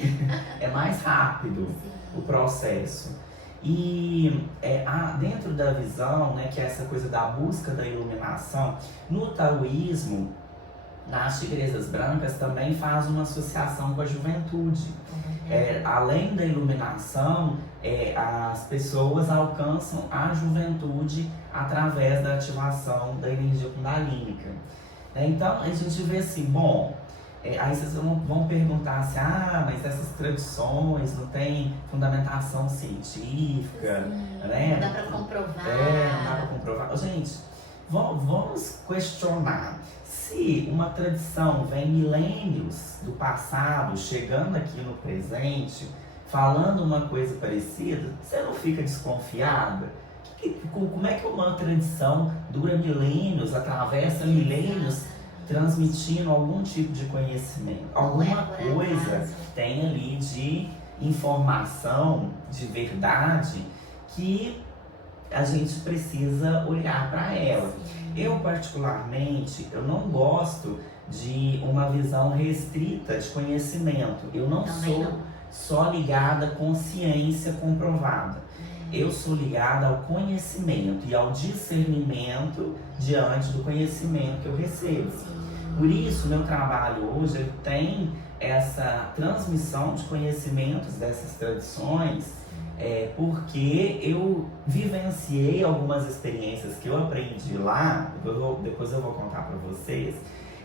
é mais rápido o processo. E dentro da visão, né, que é essa coisa da busca da iluminação, no taoísmo, nas tigresas brancas também faz uma associação com a juventude. Além da iluminação, as pessoas alcançam a juventude através da ativação da energia kundalínica. Então a gente vê assim, bom, aí vocês vão perguntar assim, mas essas tradições não têm fundamentação científica, né? Não dá para comprovar. Não dá para comprovar. Gente, vamos questionar. Se uma tradição vem milênios do passado, chegando aqui no presente, falando uma coisa parecida, você não fica desconfiada? Como é que uma tradição dura milênios, atravessa milênios, transmitindo algum tipo de conhecimento? Alguma coisa tem ali de informação, de verdade, que a gente precisa olhar para ela. Eu, particularmente, eu não gosto de uma visão restrita de conhecimento. Eu não sou só ligada à consciência comprovada. Eu sou ligada ao conhecimento e ao discernimento diante do conhecimento que eu recebo. Por isso, meu trabalho hoje ele tem essa transmissão de conhecimentos dessas tradições, porque eu vivenciei algumas experiências que eu aprendi lá, depois eu vou contar para vocês,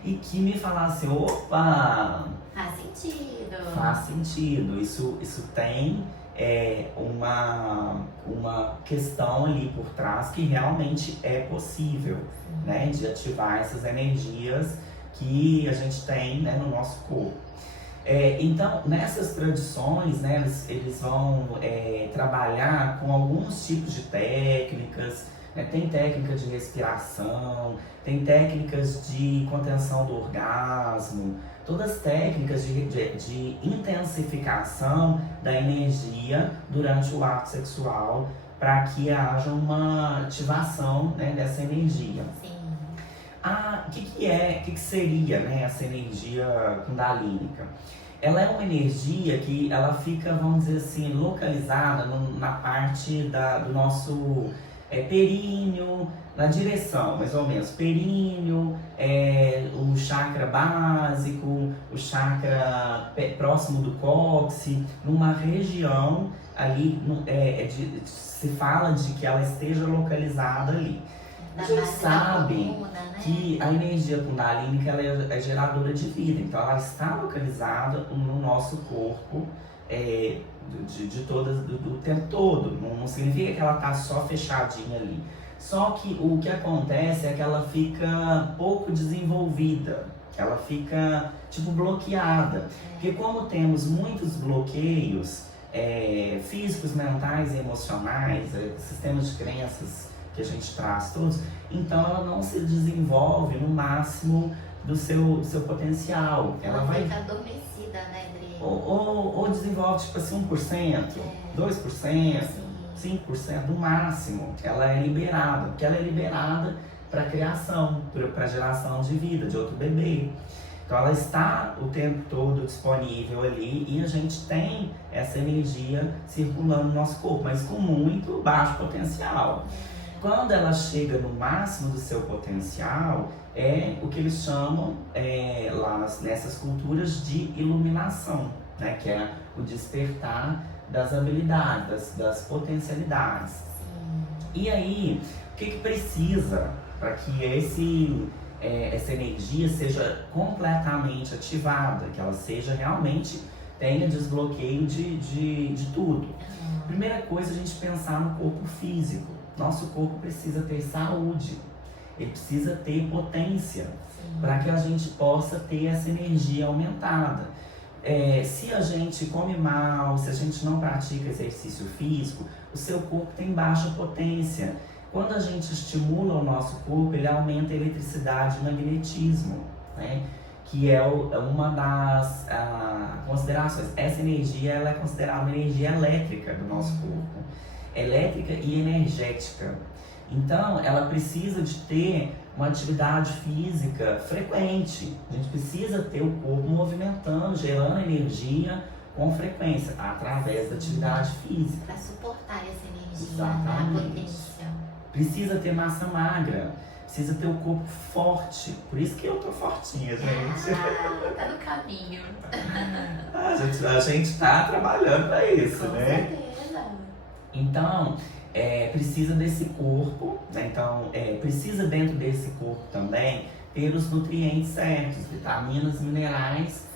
e que me falassem, opa, faz sentido. Faz sentido, isso tem uma questão ali por trás que realmente é possível, né, de ativar essas energias que a gente tem, né, no nosso corpo. Então, nessas tradições, né, eles vão trabalhar com alguns tipos de técnicas, né? Tem técnica de respiração, tem técnicas de contenção do orgasmo, todas técnicas de intensificação da energia durante o ato sexual, para que haja uma ativação, né, dessa energia. Sim. O que seria, né, essa energia kundalínica? Ela é uma energia que ela fica, vamos dizer assim, localizada na parte do nosso períneo, na direção, mais ou menos, períneo, o chakra básico, o chakra próximo do cóccix, numa região ali, se fala de que ela esteja localizada ali. A gente sabe que a energia kundalínica ela é geradora de vida, então ela está localizada no nosso corpo do tempo todo. Não significa que ela está só fechadinha ali. Só que o que acontece é que ela fica pouco desenvolvida, ela fica tipo bloqueada. Porque como temos muitos bloqueios físicos, mentais e emocionais, sistemas de crenças que a gente traz todos, então ela não se desenvolve no máximo do seu potencial. Ela vai ficar adormecida, né, Adri? Ou desenvolve tipo assim 1%, 2%, 5% no máximo. Ela é liberada, porque ela é liberada para criação, para geração de vida, de outro bebê. Então ela está o tempo todo disponível ali e a gente tem essa energia circulando no nosso corpo, mas com muito baixo potencial. Quando ela chega no máximo do seu potencial, é o que eles chamam lá nessas culturas de iluminação, né? Que é o despertar das habilidades, das potencialidades. Sim. E aí, o que precisa para que essa energia seja completamente ativada, que ela seja realmente, tenha desbloqueio de tudo? Primeira coisa, a gente pensar no corpo físico. Nosso corpo precisa ter saúde, ele precisa ter potência, para que a gente possa ter essa energia aumentada. Se a gente come mal, se a gente não pratica exercício físico, o seu corpo tem baixa potência. Quando a gente estimula o nosso corpo, ele aumenta a eletricidade e o magnetismo, né? Que é uma das considerações. Essa energia ela é considerada uma energia elétrica do nosso corpo, elétrica e energética. Então, ela precisa de ter uma atividade física frequente. A gente precisa ter o corpo movimentando, gerando energia com frequência, através da atividade física. Para suportar essa energia, Exatamente. a potência. Precisa ter massa magra, precisa ter o corpo forte. Por isso que eu tô fortinha, gente. Tá no caminho. A gente tá trabalhando para isso, Com né? certeza. Então, precisa desse corpo, né? Então, precisa dentro desse corpo também ter os nutrientes certos, vitaminas, minerais,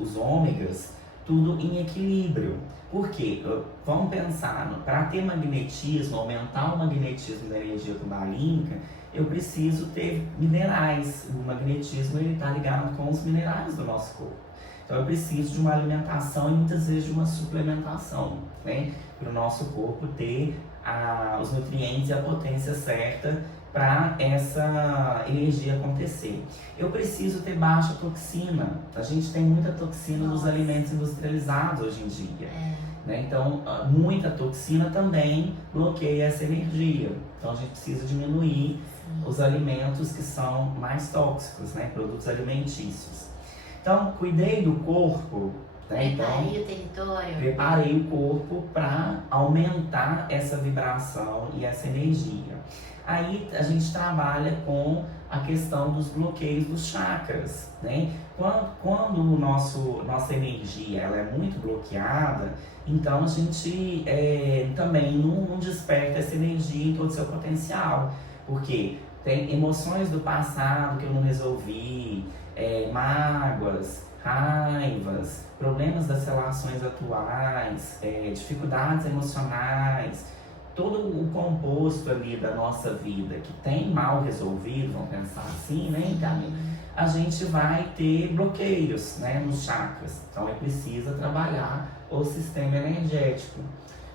os ômegas, tudo em equilíbrio. Por quê? Vamos pensar, para ter magnetismo, aumentar o magnetismo da energia kundalínica, eu preciso ter minerais. O magnetismo está ligado com os minerais do nosso corpo. Então eu preciso de uma alimentação e muitas vezes de uma suplementação, né? Para o nosso corpo ter os nutrientes e a potência certa para essa energia acontecer. Eu preciso ter baixa toxina. A gente tem muita toxina nos alimentos industrializados hoje em dia. Né? Então, muita toxina também bloqueia essa energia. Então, a gente precisa diminuir os alimentos que são mais tóxicos, né? Produtos alimentícios. Então, cuidei do corpo. Né? Preparei o território. Preparei o corpo para aumentar essa vibração e essa energia. Aí a gente trabalha com a questão dos bloqueios dos chakras, né? Quando nossa energia ela é muito bloqueada, então a gente também não desperta essa energia em todo o seu potencial. Porque tem emoções do passado que eu não resolvi, mágoas, raivas, problemas das relações atuais, dificuldades emocionais, todo o composto ali da nossa vida que tem mal resolvido, vamos pensar assim, né? Então, a gente vai ter bloqueios, né, nos chakras. Então, precisa trabalhar o sistema energético.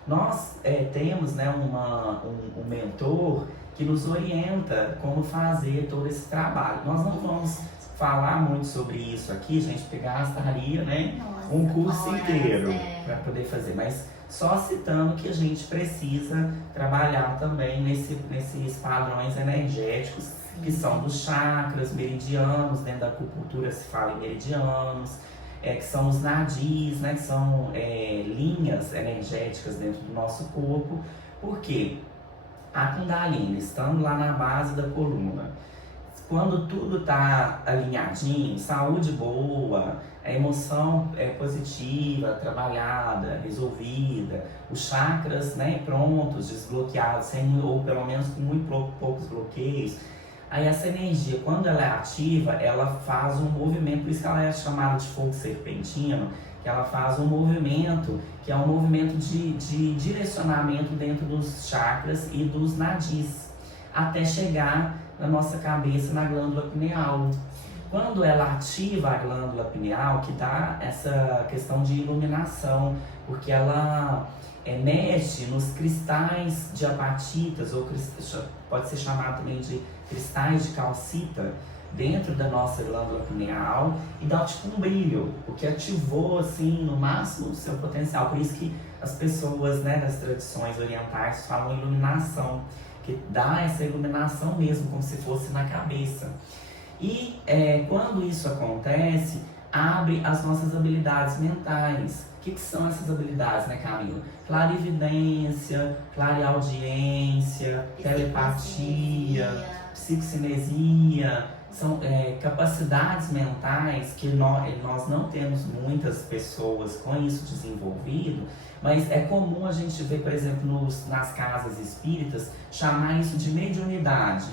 Nós temos, né, um mentor que nos orienta como fazer todo esse trabalho. Nós não vamos falar muito sobre isso aqui, a gente gastaria, né, um curso inteiro para poder fazer, mas só citando que a gente precisa trabalhar também nesses padrões energéticos. Sim. Que são dos chakras, meridianos, dentro da acupuntura se fala em meridianos, que são os nadis, né, que são linhas energéticas dentro do nosso corpo. Por quê? A Kundalini, estando lá na base da coluna, quando tudo está alinhadinho, saúde boa, a emoção positiva, trabalhada, resolvida, os chakras, né, prontos, desbloqueados, ou pelo menos com muito poucos bloqueios, aí essa energia, quando ela é ativa, ela faz um movimento, por isso que ela é chamada de fogo serpentino, que ela faz um movimento, que é um movimento de direcionamento dentro dos chakras e dos nadis, até chegar na nossa cabeça, na glândula pineal. Quando ela ativa a glândula pineal, que dá essa questão de iluminação, porque ela mexe nos cristais de apatitas, ou pode ser chamado também de cristais de calcita, dentro da nossa glândula pineal, e dá tipo um brilho, porque ativou assim no máximo o seu potencial. Por isso que as pessoas, né, das tradições orientais falam iluminação, que dá essa iluminação mesmo, como se fosse na cabeça. E quando isso acontece, abre as nossas habilidades mentais, que são essas habilidades, né, Camila? Clarividência, clareaudiência, telepatia, psicocinesia, são capacidades mentais que nós não temos muitas pessoas com isso desenvolvido, mas é comum a gente ver, por exemplo, nas casas espíritas, chamar isso de mediunidade,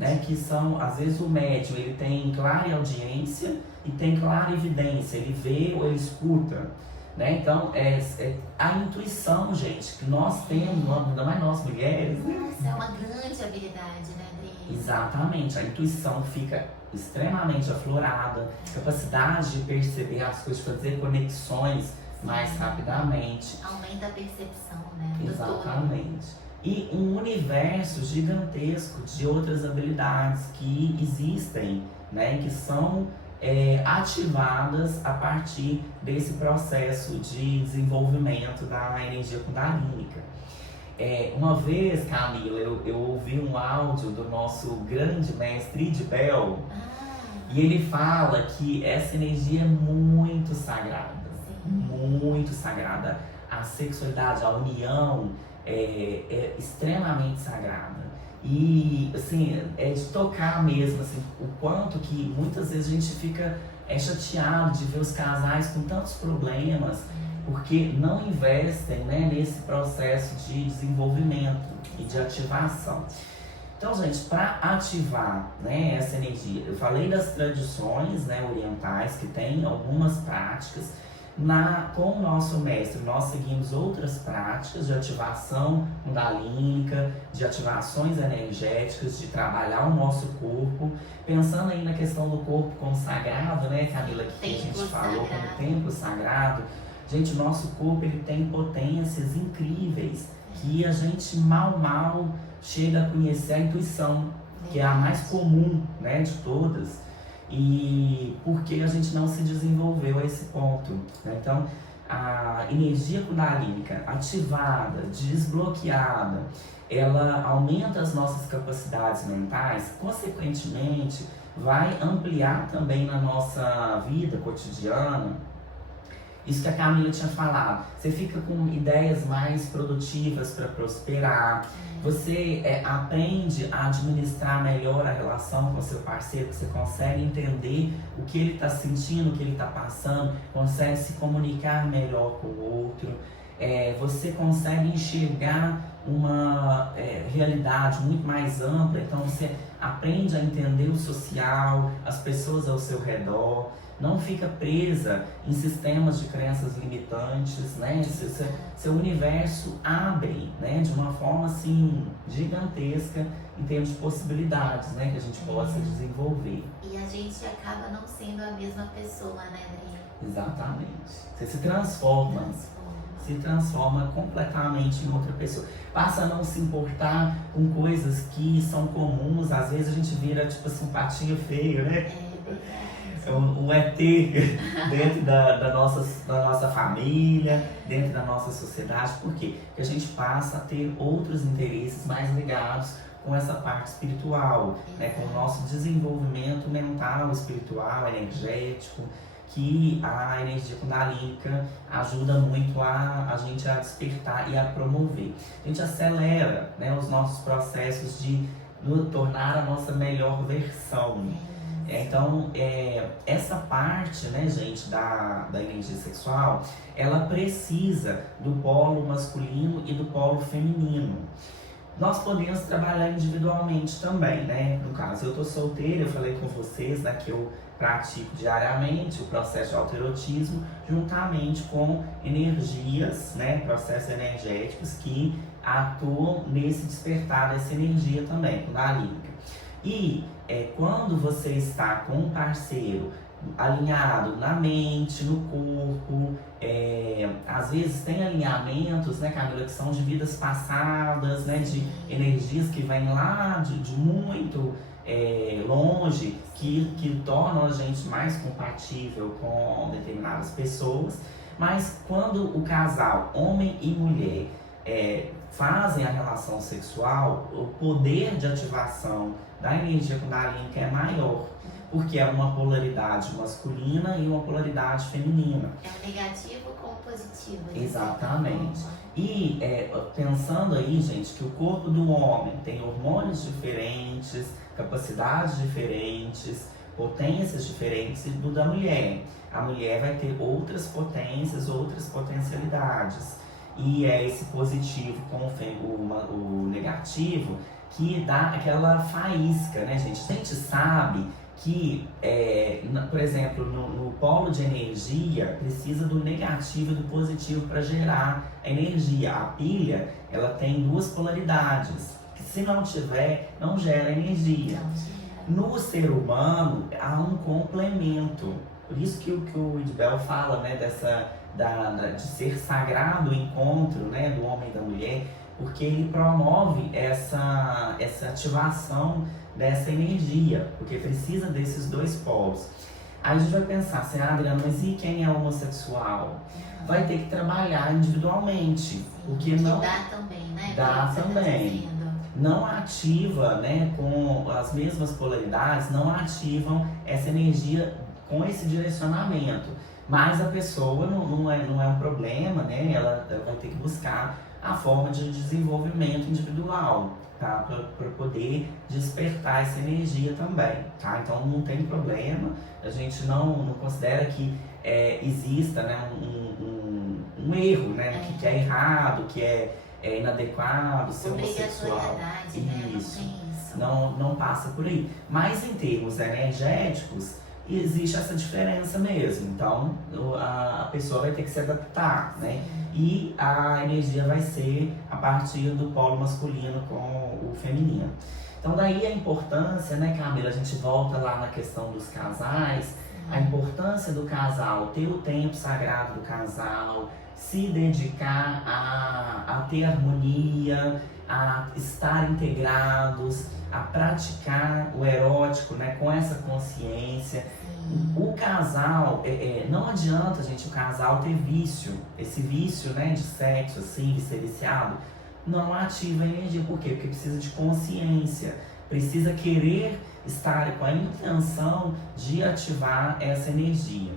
né? Que são, às vezes o médium ele tem clareaudiência e tem clarividência, ele vê ou ele escuta. Né? Então, a intuição, gente, que nós temos, ainda mais nós mulheres, né? Nossa, é uma grande habilidade, né, Adri? Exatamente, a intuição fica extremamente aflorada, capacidade de perceber as coisas, de fazer conexões mais rapidamente. Aumenta a percepção, né? Exatamente. E um universo gigantesco de outras habilidades que existem, né? Que são ativadas a partir desse processo de desenvolvimento da energia kundalínica. Uma vez, Camila, eu ouvi um áudio do nosso grande mestre Idibel, e ele fala que essa energia é muito sagrada, muito sagrada. A sexualidade, a união é extremamente sagrada. E, assim, é de tocar mesmo, assim, o quanto que muitas vezes a gente fica chateado de ver os casais com tantos problemas, porque não investem, né, nesse processo de desenvolvimento e de ativação. Então, gente, para ativar, né, essa energia, eu falei das tradições, né, orientais, que tem algumas práticas. Com o nosso mestre, nós seguimos outras práticas de ativação kundalínica, de ativações energéticas, de trabalhar o nosso corpo, pensando aí na questão do corpo como sagrado, né, Camila, que a gente falou como templo sagrado. Gente, o nosso corpo ele tem potências incríveis que a gente mal chega a conhecer a intuição, que é a mais comum, né, de todas. E porque a gente não se desenvolveu a esse ponto, né? Então, a energia kundalínica ativada, desbloqueada, ela aumenta as nossas capacidades mentais, consequentemente, vai ampliar também na nossa vida cotidiana. Isso que a Camila tinha falado, você fica com ideias mais produtivas para prosperar, você aprende a administrar melhor a relação com seu parceiro, você consegue entender o que ele está sentindo, o que ele está passando, consegue se comunicar melhor com o outro, você consegue enxergar uma realidade muito mais ampla, então você aprende a entender o social, as pessoas ao seu redor, não fica presa em sistemas de crenças limitantes, né? Seu universo abre, né? De uma forma assim gigantesca em termos de possibilidades, né? Que a gente possa desenvolver. E a gente acaba não sendo a mesma pessoa, né, Adri? Exatamente. Você se transforma completamente em outra pessoa. Passa a não se importar com coisas que são comuns. Às vezes a gente vira tipo assim um patinho feio, né? Um ET dentro da nossa família, dentro da nossa sociedade. Por quê? Porque a gente passa a ter outros interesses mais ligados com essa parte espiritual, né? Com o nosso desenvolvimento mental, espiritual, energético, que a energia kundalínica ajuda muito a gente a despertar e a promover. A gente acelera, né, os nossos processos de tornar a nossa melhor versão. Então, essa parte, né, gente, da energia sexual, ela precisa do polo masculino e do polo feminino. Nós podemos trabalhar individualmente também, né? No caso, eu tô solteira, eu falei com vocês, né, que eu pratico diariamente o processo de autoerotismo, juntamente com energias, né, processos energéticos que atuam nesse despertar dessa energia também, kundalínica. E quando você está com um parceiro alinhado na mente, no corpo, às vezes tem alinhamentos, né, Camila, que são de vidas passadas, né, de energias que vêm lá de muito longe, que tornam a gente mais compatível com determinadas pessoas. Mas quando o casal, homem e mulher, fazem a relação sexual, o poder de ativação da energia kundalínica é maior, porque é uma polaridade masculina e uma polaridade feminina. É o negativo com o positivo. Exatamente. E pensando aí, gente, que o corpo do homem tem hormônios diferentes, capacidades diferentes, potências diferentes do da mulher. A mulher vai ter outras potências, outras potencialidades. E é esse positivo com o negativo que dá aquela faísca, né, gente? A gente sabe que, por exemplo, no polo de energia, precisa do negativo e do positivo para gerar a energia. A pilha, ela tem duas polaridades, que se não tiver, não gera energia. No ser humano, há um complemento. Por isso que o Idibel fala, né, de ser sagrado o encontro, né, do homem e da mulher, porque ele promove essa ativação dessa energia, porque precisa desses dois polos. Aí a gente vai pensar assim, Adriana, mas e quem é homossexual? Vai ter que trabalhar individualmente, porque não dá também, né? Dá também. Não ativa, né, com as mesmas polaridades, não ativam essa energia com esse direcionamento. Mas a pessoa não é um problema, né? Ela vai ter que buscar a forma de desenvolvimento individual, tá? Para poder despertar essa energia também, tá? Então não tem problema, a gente não considera que exista, né, um erro, né? Que é errado, que é inadequado, ser homossexual. Isso. Não passa por aí. Mas em termos energéticos, existe essa diferença mesmo. Então a pessoa vai ter que se adaptar, né? E a energia vai ser a partir do polo masculino com o feminino. Então daí a importância, né, Camila? A gente volta lá na questão dos casais, a importância do casal, ter o tempo sagrado do casal, se dedicar a ter harmonia, a estar integrados, a praticar o erótico, né, com essa consciência. O casal, não adianta, gente, o casal ter vício, esse vício, né, de sexo, assim, de ser viciado, não ativa a energia. Por quê? Porque precisa de consciência, precisa querer estar com a intenção de ativar essa energia.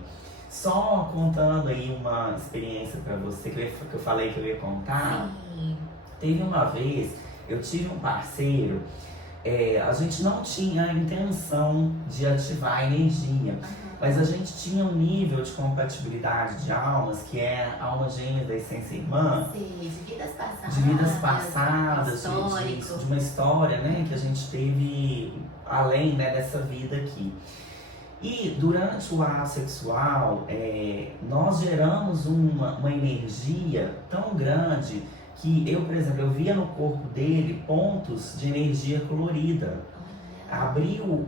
Só contando aí uma experiência para você, que eu falei que eu ia contar. Sim. Teve uma vez, eu tive um parceiro, a gente não tinha a intenção de ativar a energia, mas a gente tinha um nível de compatibilidade de almas, que é a alma gêmea da essência irmã. Sim, de vidas passadas. De vidas passadas, histórico. de uma história, né, que a gente teve além, né, dessa vida aqui. E durante o ato sexual, nós geramos uma energia tão grande que eu, por exemplo, eu via no corpo dele pontos de energia colorida. Abriu,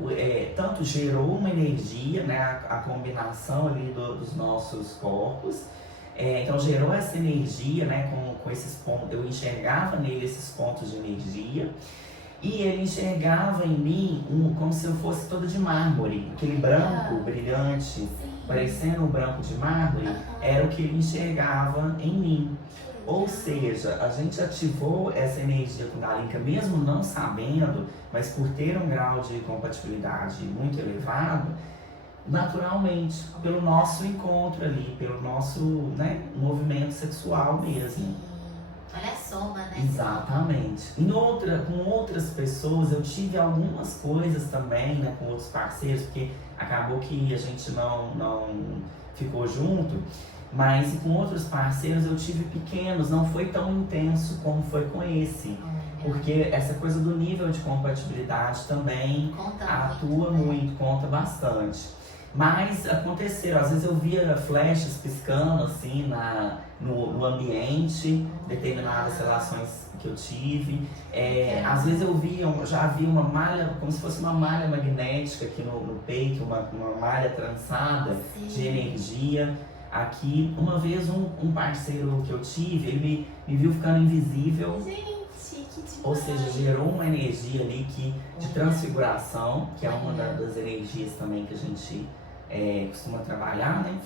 tanto gerou uma energia, né, a combinação ali dos nossos corpos. Então gerou essa energia, né, com esses pontos, eu enxergava nele esses pontos de energia. E ele enxergava em mim como se eu fosse toda de mármore, aquele branco brilhante, parecendo um branco de mármore, era o que ele enxergava em mim. Ou seja, a gente ativou essa energia kundalínica, mesmo não sabendo, mas por ter um grau de compatibilidade muito elevado, naturalmente, pelo nosso encontro ali, pelo nosso, né, movimento sexual mesmo. Olha a soma, né? Exatamente. Com outras pessoas, eu tive algumas coisas também, né, com outros parceiros, porque acabou que a gente não ficou junto, mas com outros parceiros eu tive pequenos, não foi tão intenso como foi com esse. Porque essa coisa do nível de compatibilidade também atua muito, conta bastante. Mas aconteceram, às vezes eu via flechas piscando assim no ambiente, determinadas relações que eu tive. Às vezes já vi uma malha, como se fosse uma malha magnética aqui no peito, uma malha trançada de energia. Aqui, uma vez um parceiro que eu tive, ele me viu ficando invisível. Gente, que demais. Ou seja, gerou uma energia ali de transfiguração, que é uma das energias também que a gente costuma trabalhar, né?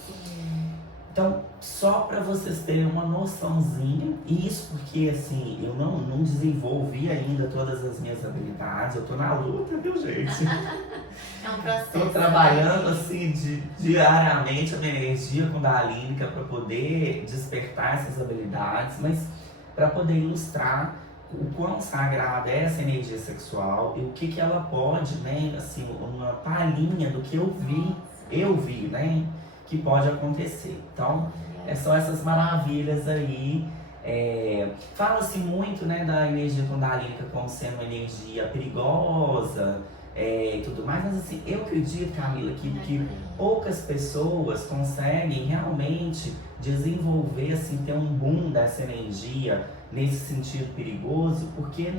Então, só para vocês terem uma noçãozinha, e isso porque assim, eu não desenvolvi ainda todas as minhas habilidades, eu tô na luta, viu, gente? É um processo. Tô trabalhando assim diariamente a minha energia kundalínica para poder despertar essas habilidades, mas para poder ilustrar o quão sagrada é essa energia sexual e o que ela pode, né, assim, uma palhinha do que eu vi, né, que pode acontecer. Então, são essas maravilhas aí. Fala-se muito, né, da energia kundalínica como sendo uma energia perigosa e tudo mais, mas assim, eu acredito, Camila, que poucas pessoas conseguem realmente desenvolver, assim, ter um boom dessa energia nesse sentido perigoso, porque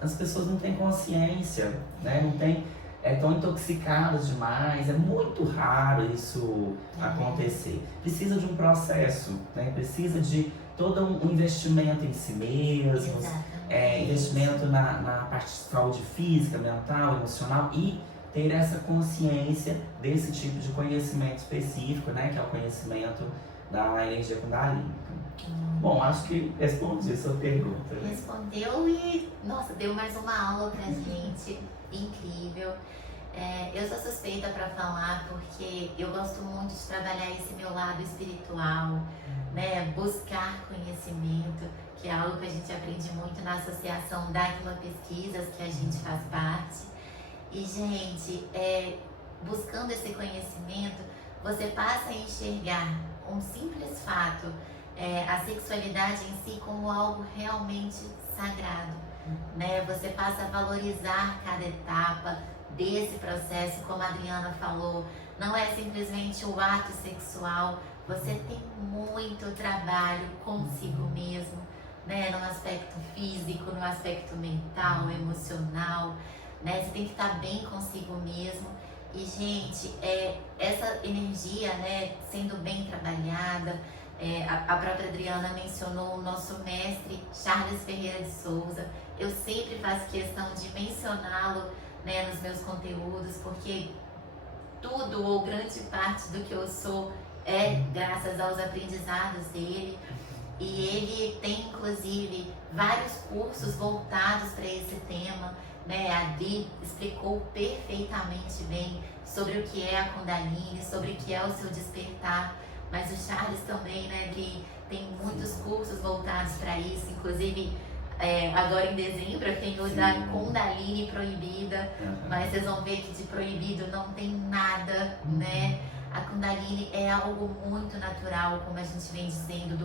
as pessoas não têm consciência, né, não tem, tão intoxicadas demais, é muito raro isso acontecer. Precisa de um processo, né, precisa de todo um investimento em si mesmo, investimento na parte de saúde física, mental, emocional e ter essa consciência desse tipo de conhecimento específico, né, que é o conhecimento da energia kundalínica. Bom, acho que respondi a sua pergunta. Né? Respondeu e, nossa, deu mais uma aula pra gente, incrível. Eu sou suspeita para falar porque eu gosto muito de trabalhar esse meu lado espiritual, né? Buscar conhecimento, que é algo que a gente aprende muito na associação Dharma Pesquisas, que a gente faz parte. E, gente, buscando esse conhecimento, você passa a enxergar um simples fato, a sexualidade em si como algo realmente sagrado, né? Você passa a valorizar cada etapa desse processo, como a Adriana falou, não é simplesmente o ato sexual, você tem muito trabalho consigo mesmo, né? No aspecto físico, no aspecto mental, emocional, né? Você tem que estar bem consigo mesmo. E, gente, essa energia, né, sendo bem trabalhada, a própria Adriana mencionou o nosso mestre Charles Ferreira de Souza. Eu sempre faço questão de mencioná-lo, né, nos meus conteúdos, porque tudo ou grande parte do que eu sou é graças aos aprendizados dele. E ele tem, inclusive, vários cursos voltados para esse tema, né? A Adri explicou perfeitamente bem sobre o que é a Kundalini, sobre o que é o seu despertar. Mas o Charles também, né, Adri, tem muitos cursos voltados para isso, inclusive agora em dezembro eu tenho o da Kundalini proibida, mas vocês vão ver que de proibido não tem nada, né? A Kundalini é algo muito natural, como a gente vem dizendo,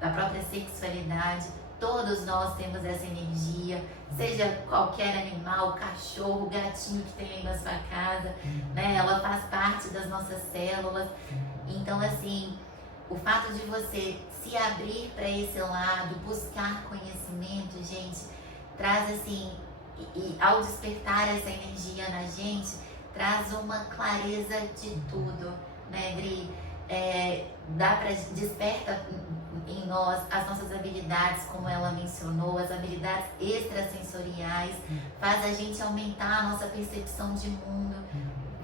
da própria sexualidade. Todos nós temos essa energia, seja qualquer animal, cachorro, gatinho que tem aí na sua casa, né? Ela faz parte das nossas células. Então, assim, o fato de você se abrir para esse lado, buscar conhecimento, gente, traz assim, e ao despertar essa energia na gente, traz uma clareza de tudo, né, Dri? Desperta em nós as nossas habilidades, como ela mencionou, as habilidades extrasensoriais, faz a gente aumentar a nossa percepção de mundo.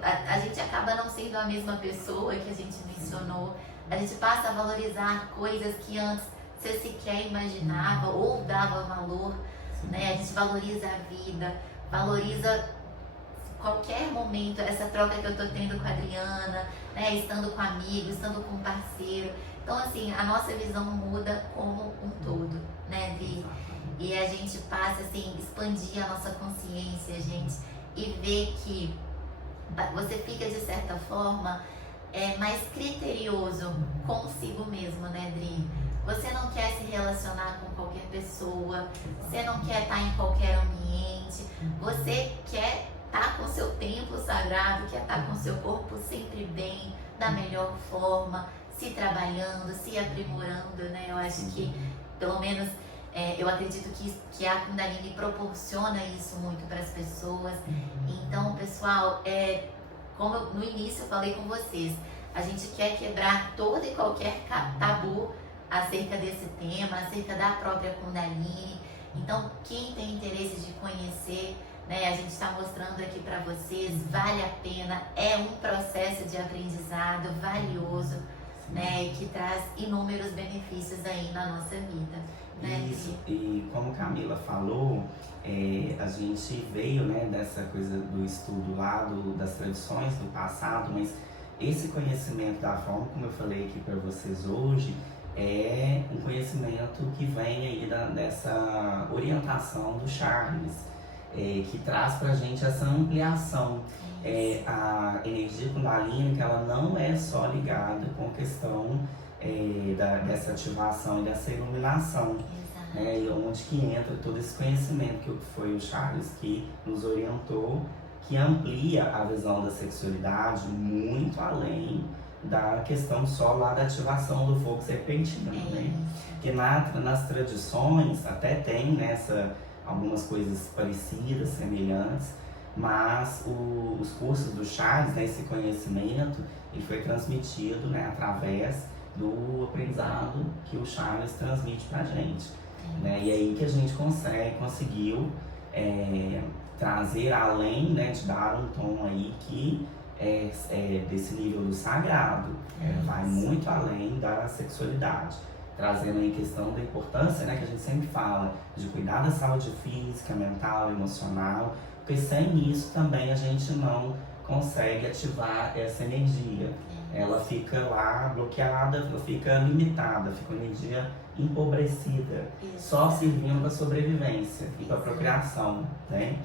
A gente acaba não sendo a mesma pessoa que a gente mencionou. A gente passa a valorizar coisas que antes você sequer imaginava ou dava valor, né? A gente valoriza a vida, valoriza qualquer momento, essa troca que eu tô tendo com a Adriana, né? Estando com amigo, estando com parceiro. Então, assim, a nossa visão muda como um todo, né, Vi? E a gente passa, assim, expandir a nossa consciência, gente, e ver que você fica, de certa forma, mais criterioso consigo mesmo, né, Dri? Você não quer se relacionar com qualquer pessoa, você não quer estar em qualquer ambiente, você quer estar com seu templo sagrado, quer estar com seu corpo sempre bem, da melhor forma, se trabalhando, se aprimorando, né? Eu acho que, pelo menos, eu acredito que a Kundalini proporciona isso muito para as pessoas. Então, pessoal, como no início eu falei com vocês, a gente quer quebrar todo e qualquer tabu acerca desse tema, acerca da própria Kundalini. Então, quem tem interesse de conhecer, né, a gente está mostrando aqui para vocês, vale a pena, é um processo de aprendizado valioso, né? Que traz inúmeros benefícios aí na nossa vida, né? Isso, e como Camila falou, a gente veio, né, dessa coisa do estudo lá, das tradições do passado, mas esse conhecimento, da forma como eu falei aqui para vocês hoje, é um conhecimento que vem aí dessa orientação do Charles, que traz pra gente essa ampliação. A energia kundalínica, ela não é só ligada com a questão dessa ativação e dessa iluminação, né, e onde que entra todo esse conhecimento que foi o Charles que nos orientou, que amplia a visão da sexualidade muito além da questão só lá da ativação do fogo serpentino, né? Porque nas tradições até tem algumas coisas parecidas, semelhantes, mas os cursos do Charles, né, esse conhecimento, ele foi transmitido, né, através do aprendizado que o Charles transmite pra gente, né? E aí que a gente conseguiu trazer além, né, de dar um tom aí que desse nível do sagrado, vai muito além da sexualidade, trazendo aí questão da importância, né, que a gente sempre fala, de cuidar da saúde física, mental, emocional, porque sem isso também a gente não consegue ativar essa energia. Ela fica lá bloqueada, ela fica limitada, fica uma energia empobrecida, só servindo para sobrevivência e para procriação, né?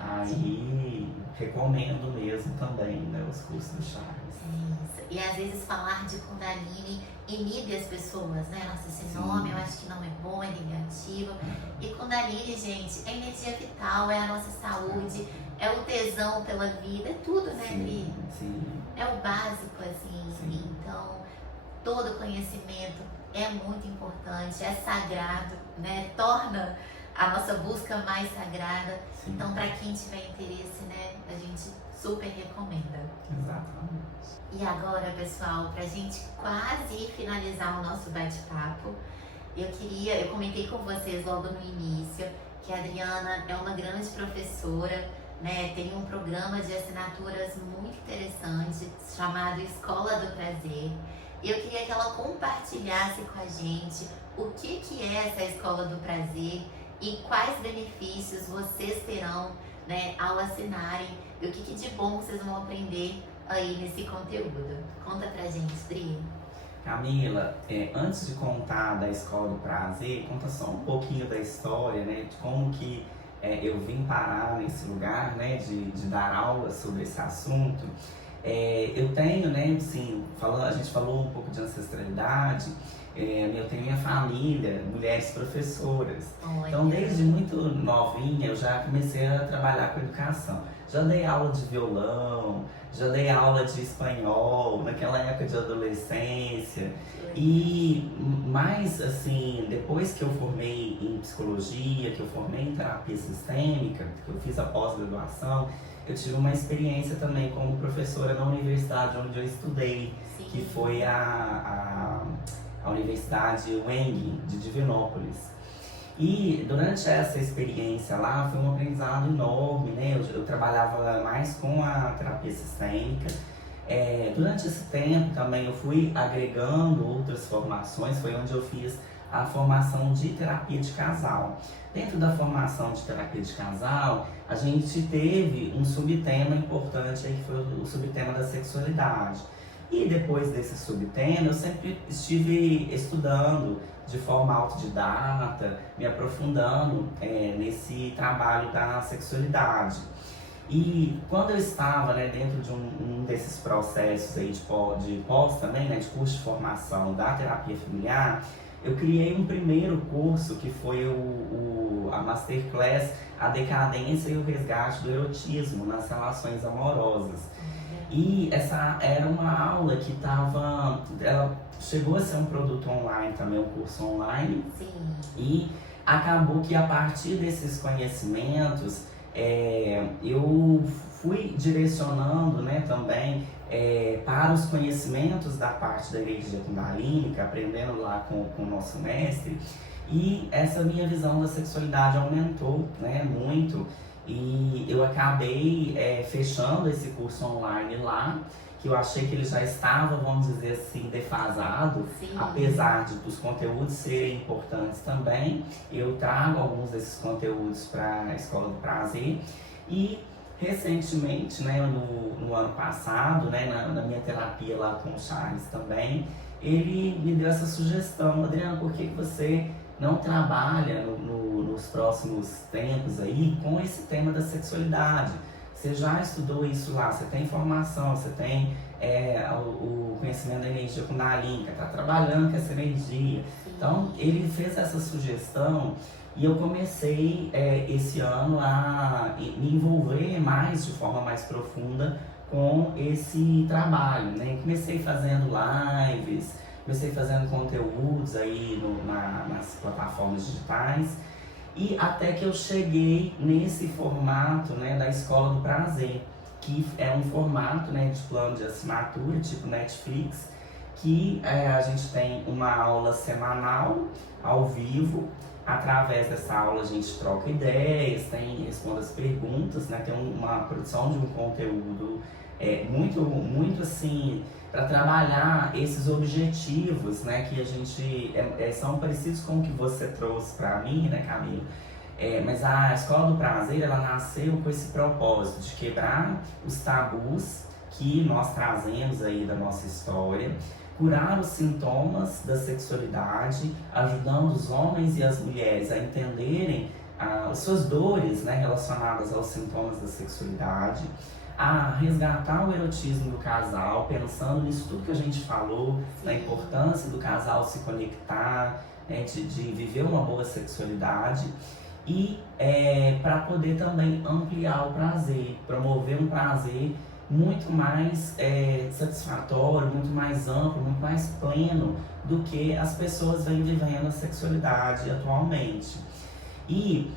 Aí recomendo mesmo também, né, os cursos do Charles. Isso. E às vezes falar de Kundalini inibe as pessoas, né? Nossa, esse nome eu acho que não é bom, é negativo. E Kundalini, gente, é energia vital, é a nossa saúde, é o tesão pela vida, é tudo, né, Dri? É o básico, assim. Então, todo conhecimento é muito importante, é sagrado, né? Torna a nossa busca mais sagrada. Então, para quem tiver interesse, né, a gente super recomenda. Exatamente. E agora, pessoal, pra gente quase finalizar o nosso bate-papo, eu comentei com vocês logo no início que a Adriana é uma grande professora, né? Tem um programa de assinaturas muito interessante chamado Escola do Prazer. E eu queria que ela compartilhasse com a gente o que é essa Escola do Prazer e quais benefícios vocês terão, né, ao assinarem, e o que de bom vocês vão aprender aí nesse conteúdo. Conta pra gente, Dri. Camila, antes de contar da Escola do Prazer, conta só um pouquinho da história, né, de como que eu vim parar nesse lugar, né, de dar aula sobre esse assunto. Eu tenho, né, assim, a gente falou um pouco de ancestralidade. Eu tenho minha família, mulheres professoras. Então, desde muito novinha, eu já comecei a trabalhar com educação. Já dei aula de violão, já dei aula de espanhol, naquela época de adolescência. E mais, assim, depois que eu formei em psicologia, que eu formei em terapia sistêmica, que eu fiz a pós-graduação, eu tive uma experiência também como professora na universidade onde eu estudei, que foi a Universidade Weng, de Divinópolis. E durante essa experiência lá, foi um aprendizado enorme, né? Eu trabalhava mais com a terapia sistêmica. Durante esse tempo também eu fui agregando outras formações, foi onde eu fiz a formação de terapia de casal. Dentro da formação de terapia de casal, a gente teve um subtema importante aí, que foi o subtema da sexualidade. E depois desse subtema, eu sempre estive estudando de forma autodidata, me aprofundando nesse trabalho da sexualidade. E quando eu estava, né, dentro de um desses processos aí de pós também, né, de curso de formação da terapia familiar, eu criei um primeiro curso que foi a Masterclass A Decadência e o Resgate do Erotismo nas Relações Amorosas. E essa era uma aula que ela chegou a ser um produto online também, um curso online. E acabou que a partir desses conhecimentos, eu fui direcionando, né, também para os conhecimentos da parte da energia kundalínica, aprendendo lá com o nosso mestre. E essa minha visão da sexualidade aumentou, né, muito. E eu acabei fechando esse curso online lá, que eu achei que ele já estava, vamos dizer assim, defasado, Sim. apesar dos conteúdos serem importantes também. Eu trago alguns desses conteúdos para a Escola do Prazer e recentemente, né, no ano passado, né, na minha terapia lá com o Charles também, ele me deu essa sugestão: Adriana, por que você não trabalha nos próximos tempos aí com esse tema da sexualidade? Você já estudou isso lá, você tem informação, você tem o conhecimento da energia Kundalini, está trabalhando com essa energia. Então, ele fez essa sugestão e eu comecei esse ano a me envolver mais, de forma mais profunda, com esse trabalho, né? Comecei fazendo lives, comecei fazendo conteúdos aí nas plataformas digitais, e até que eu cheguei nesse formato, né, da Escola do Prazer, que é um formato, né, de plano de assinatura, tipo Netflix, que a gente tem uma aula semanal, ao vivo. Através dessa aula a gente troca ideias, responde as perguntas, né, tem uma produção de um conteúdo muito assim, para trabalhar esses objetivos, né, que a gente são parecidos com o que você trouxe para mim, né, Camila? Mas a Escola do Prazer, ela nasceu com esse propósito de quebrar os tabus que nós trazemos aí da nossa história, curar os sintomas da sexualidade, ajudando os homens e as mulheres a entenderem as suas dores, né, relacionadas aos sintomas da sexualidade, a resgatar o erotismo do casal, pensando nisso tudo que a gente falou, na importância do casal se conectar, né, de viver uma boa sexualidade, e para poder também ampliar o prazer, promover um prazer muito mais satisfatório, muito mais amplo, muito mais pleno do que as pessoas vêm vivendo a sexualidade atualmente. E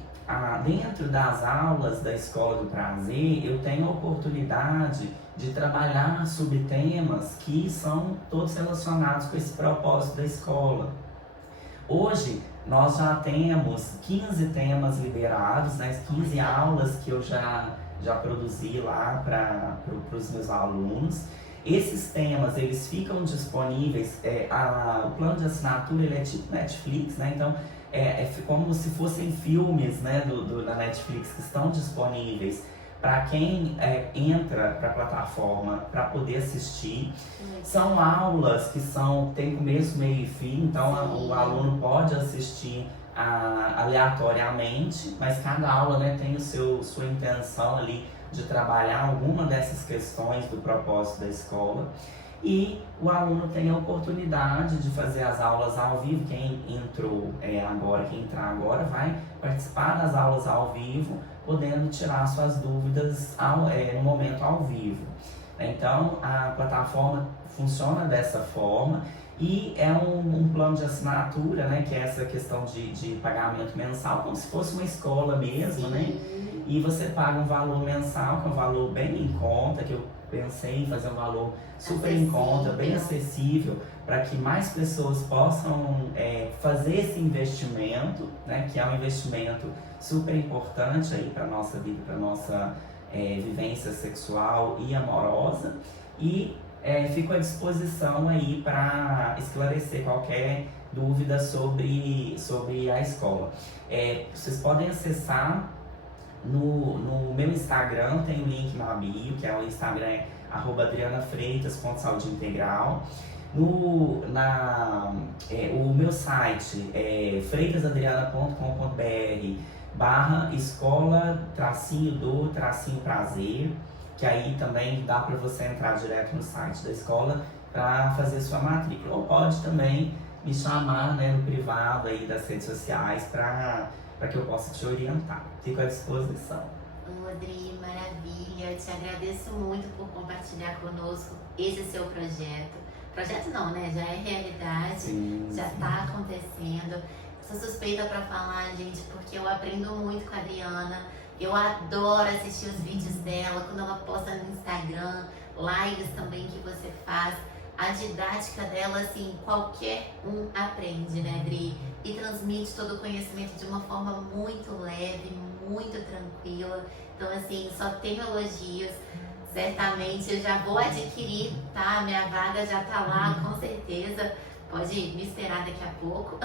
dentro das aulas da Escola do Prazer, eu tenho a oportunidade de trabalhar subtemas que são todos relacionados com esse propósito da escola. Hoje, nós já temos 15 temas liberados, né, 15 aulas que eu já produzi lá para os meus alunos. Esses temas, eles ficam disponíveis, o plano de assinatura, ele é tipo Netflix, né? Então como se fossem filmes, né, da Netflix, que estão disponíveis para quem entra para a plataforma para poder assistir. São aulas que têm começo, meio e fim, então o aluno pode assistir aleatoriamente, mas cada aula, né, tem sua intenção ali de trabalhar alguma dessas questões do propósito da escola. E o aluno tem a oportunidade de fazer as aulas ao vivo. Quem entrar agora vai participar das aulas ao vivo, podendo tirar suas dúvidas no momento ao vivo. Então, a plataforma funciona dessa forma, e é um plano de assinatura, né, que é essa questão de pagamento mensal, como se fosse uma escola mesmo, né? E você paga um valor mensal, que é um valor bem em conta, que eu pensei em fazer um valor super em conta, bem acessível, para que mais pessoas possam fazer esse investimento, né, que é um investimento super importante aí para a nossa vida, para a nossa vivência sexual e amorosa. E fico à disposição aí para esclarecer qualquer dúvida sobre a escola. Vocês podem acessar no meu Instagram, tem o link na bio, que é o Instagram @adrianafreitas.saudeintegral. O meu site é freitas.adriana.com.br/escola-do-prazer, que aí também dá para você entrar direto no site da escola para fazer sua matrícula. Ou pode também me chamar, né, no privado aí das redes sociais para que eu possa te orientar. Fico à disposição. Rodri, maravilha. Eu te agradeço muito por compartilhar conosco esse seu projeto. Projeto não, né? Já é realidade, Sim, já está acontecendo. Sou suspeita para falar, gente, porque eu aprendo muito com a Adriana. Eu adoro assistir os vídeos dela, quando ela posta no Instagram, lives também que você faz. A didática dela, assim, qualquer um aprende, né, Adri? E transmite todo o conhecimento de uma forma muito leve, muito tranquila. Então, assim, só tenho elogios. certamente eu já vou adquirir, tá? Minha vaga já tá lá, com certeza. Pode me esperar daqui a pouco.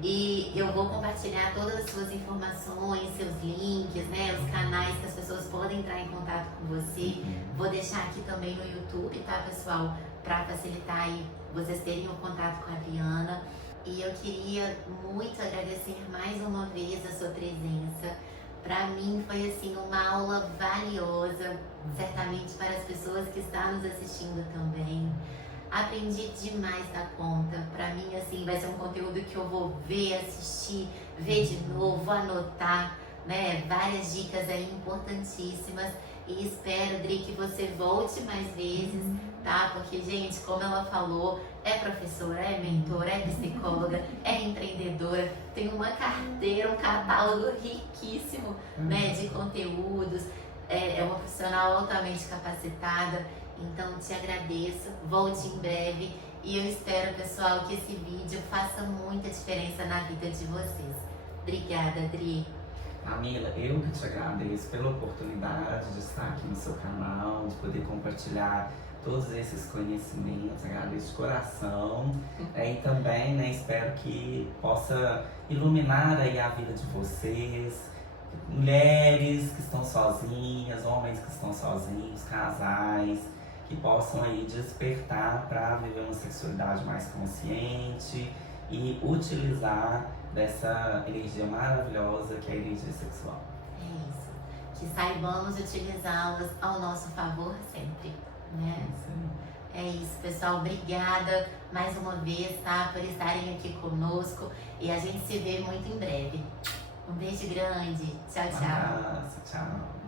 E eu vou compartilhar todas as suas informações, seus links, né? Os canais que as pessoas podem entrar em contato com você. Vou deixar aqui também no YouTube, tá, pessoal? Para facilitar aí vocês terem o contato com a Adriana. E eu queria muito agradecer mais uma vez a sua presença. Para mim foi assim uma aula valiosa, certamente para as pessoas que estão nos assistindo também. Aprendi demais da conta. Pra mim, assim, vai ser um conteúdo que eu vou ver, assistir, ver de novo, anotar, né? Várias dicas aí importantíssimas. E espero, Dri, que você volte mais vezes, tá? Porque, gente, como ela falou, é professora, é mentora, é psicóloga, é empreendedora, tem uma carteira, um catálogo riquíssimo, né? De conteúdos. É uma profissional altamente capacitada. Então te agradeço, volte em breve e eu espero, pessoal, que esse vídeo faça muita diferença na vida de vocês. Obrigada, Adri. Camila, eu que te agradeço pela oportunidade de estar aqui no seu canal, de poder compartilhar todos esses conhecimentos, agradeço de coração. E também, né, espero que possa iluminar aí a vida de vocês, mulheres que estão sozinhas, homens que estão sozinhos, casais, que possam aí despertar para viver uma sexualidade mais consciente e utilizar dessa energia maravilhosa que é a energia sexual. É isso. Que saibamos utilizá-las ao nosso favor sempre, né? É isso, pessoal. Obrigada mais uma vez, tá? Por estarem aqui conosco e a gente se vê muito em breve. Um beijo grande. Tchau, tchau. Um abraço, tchau.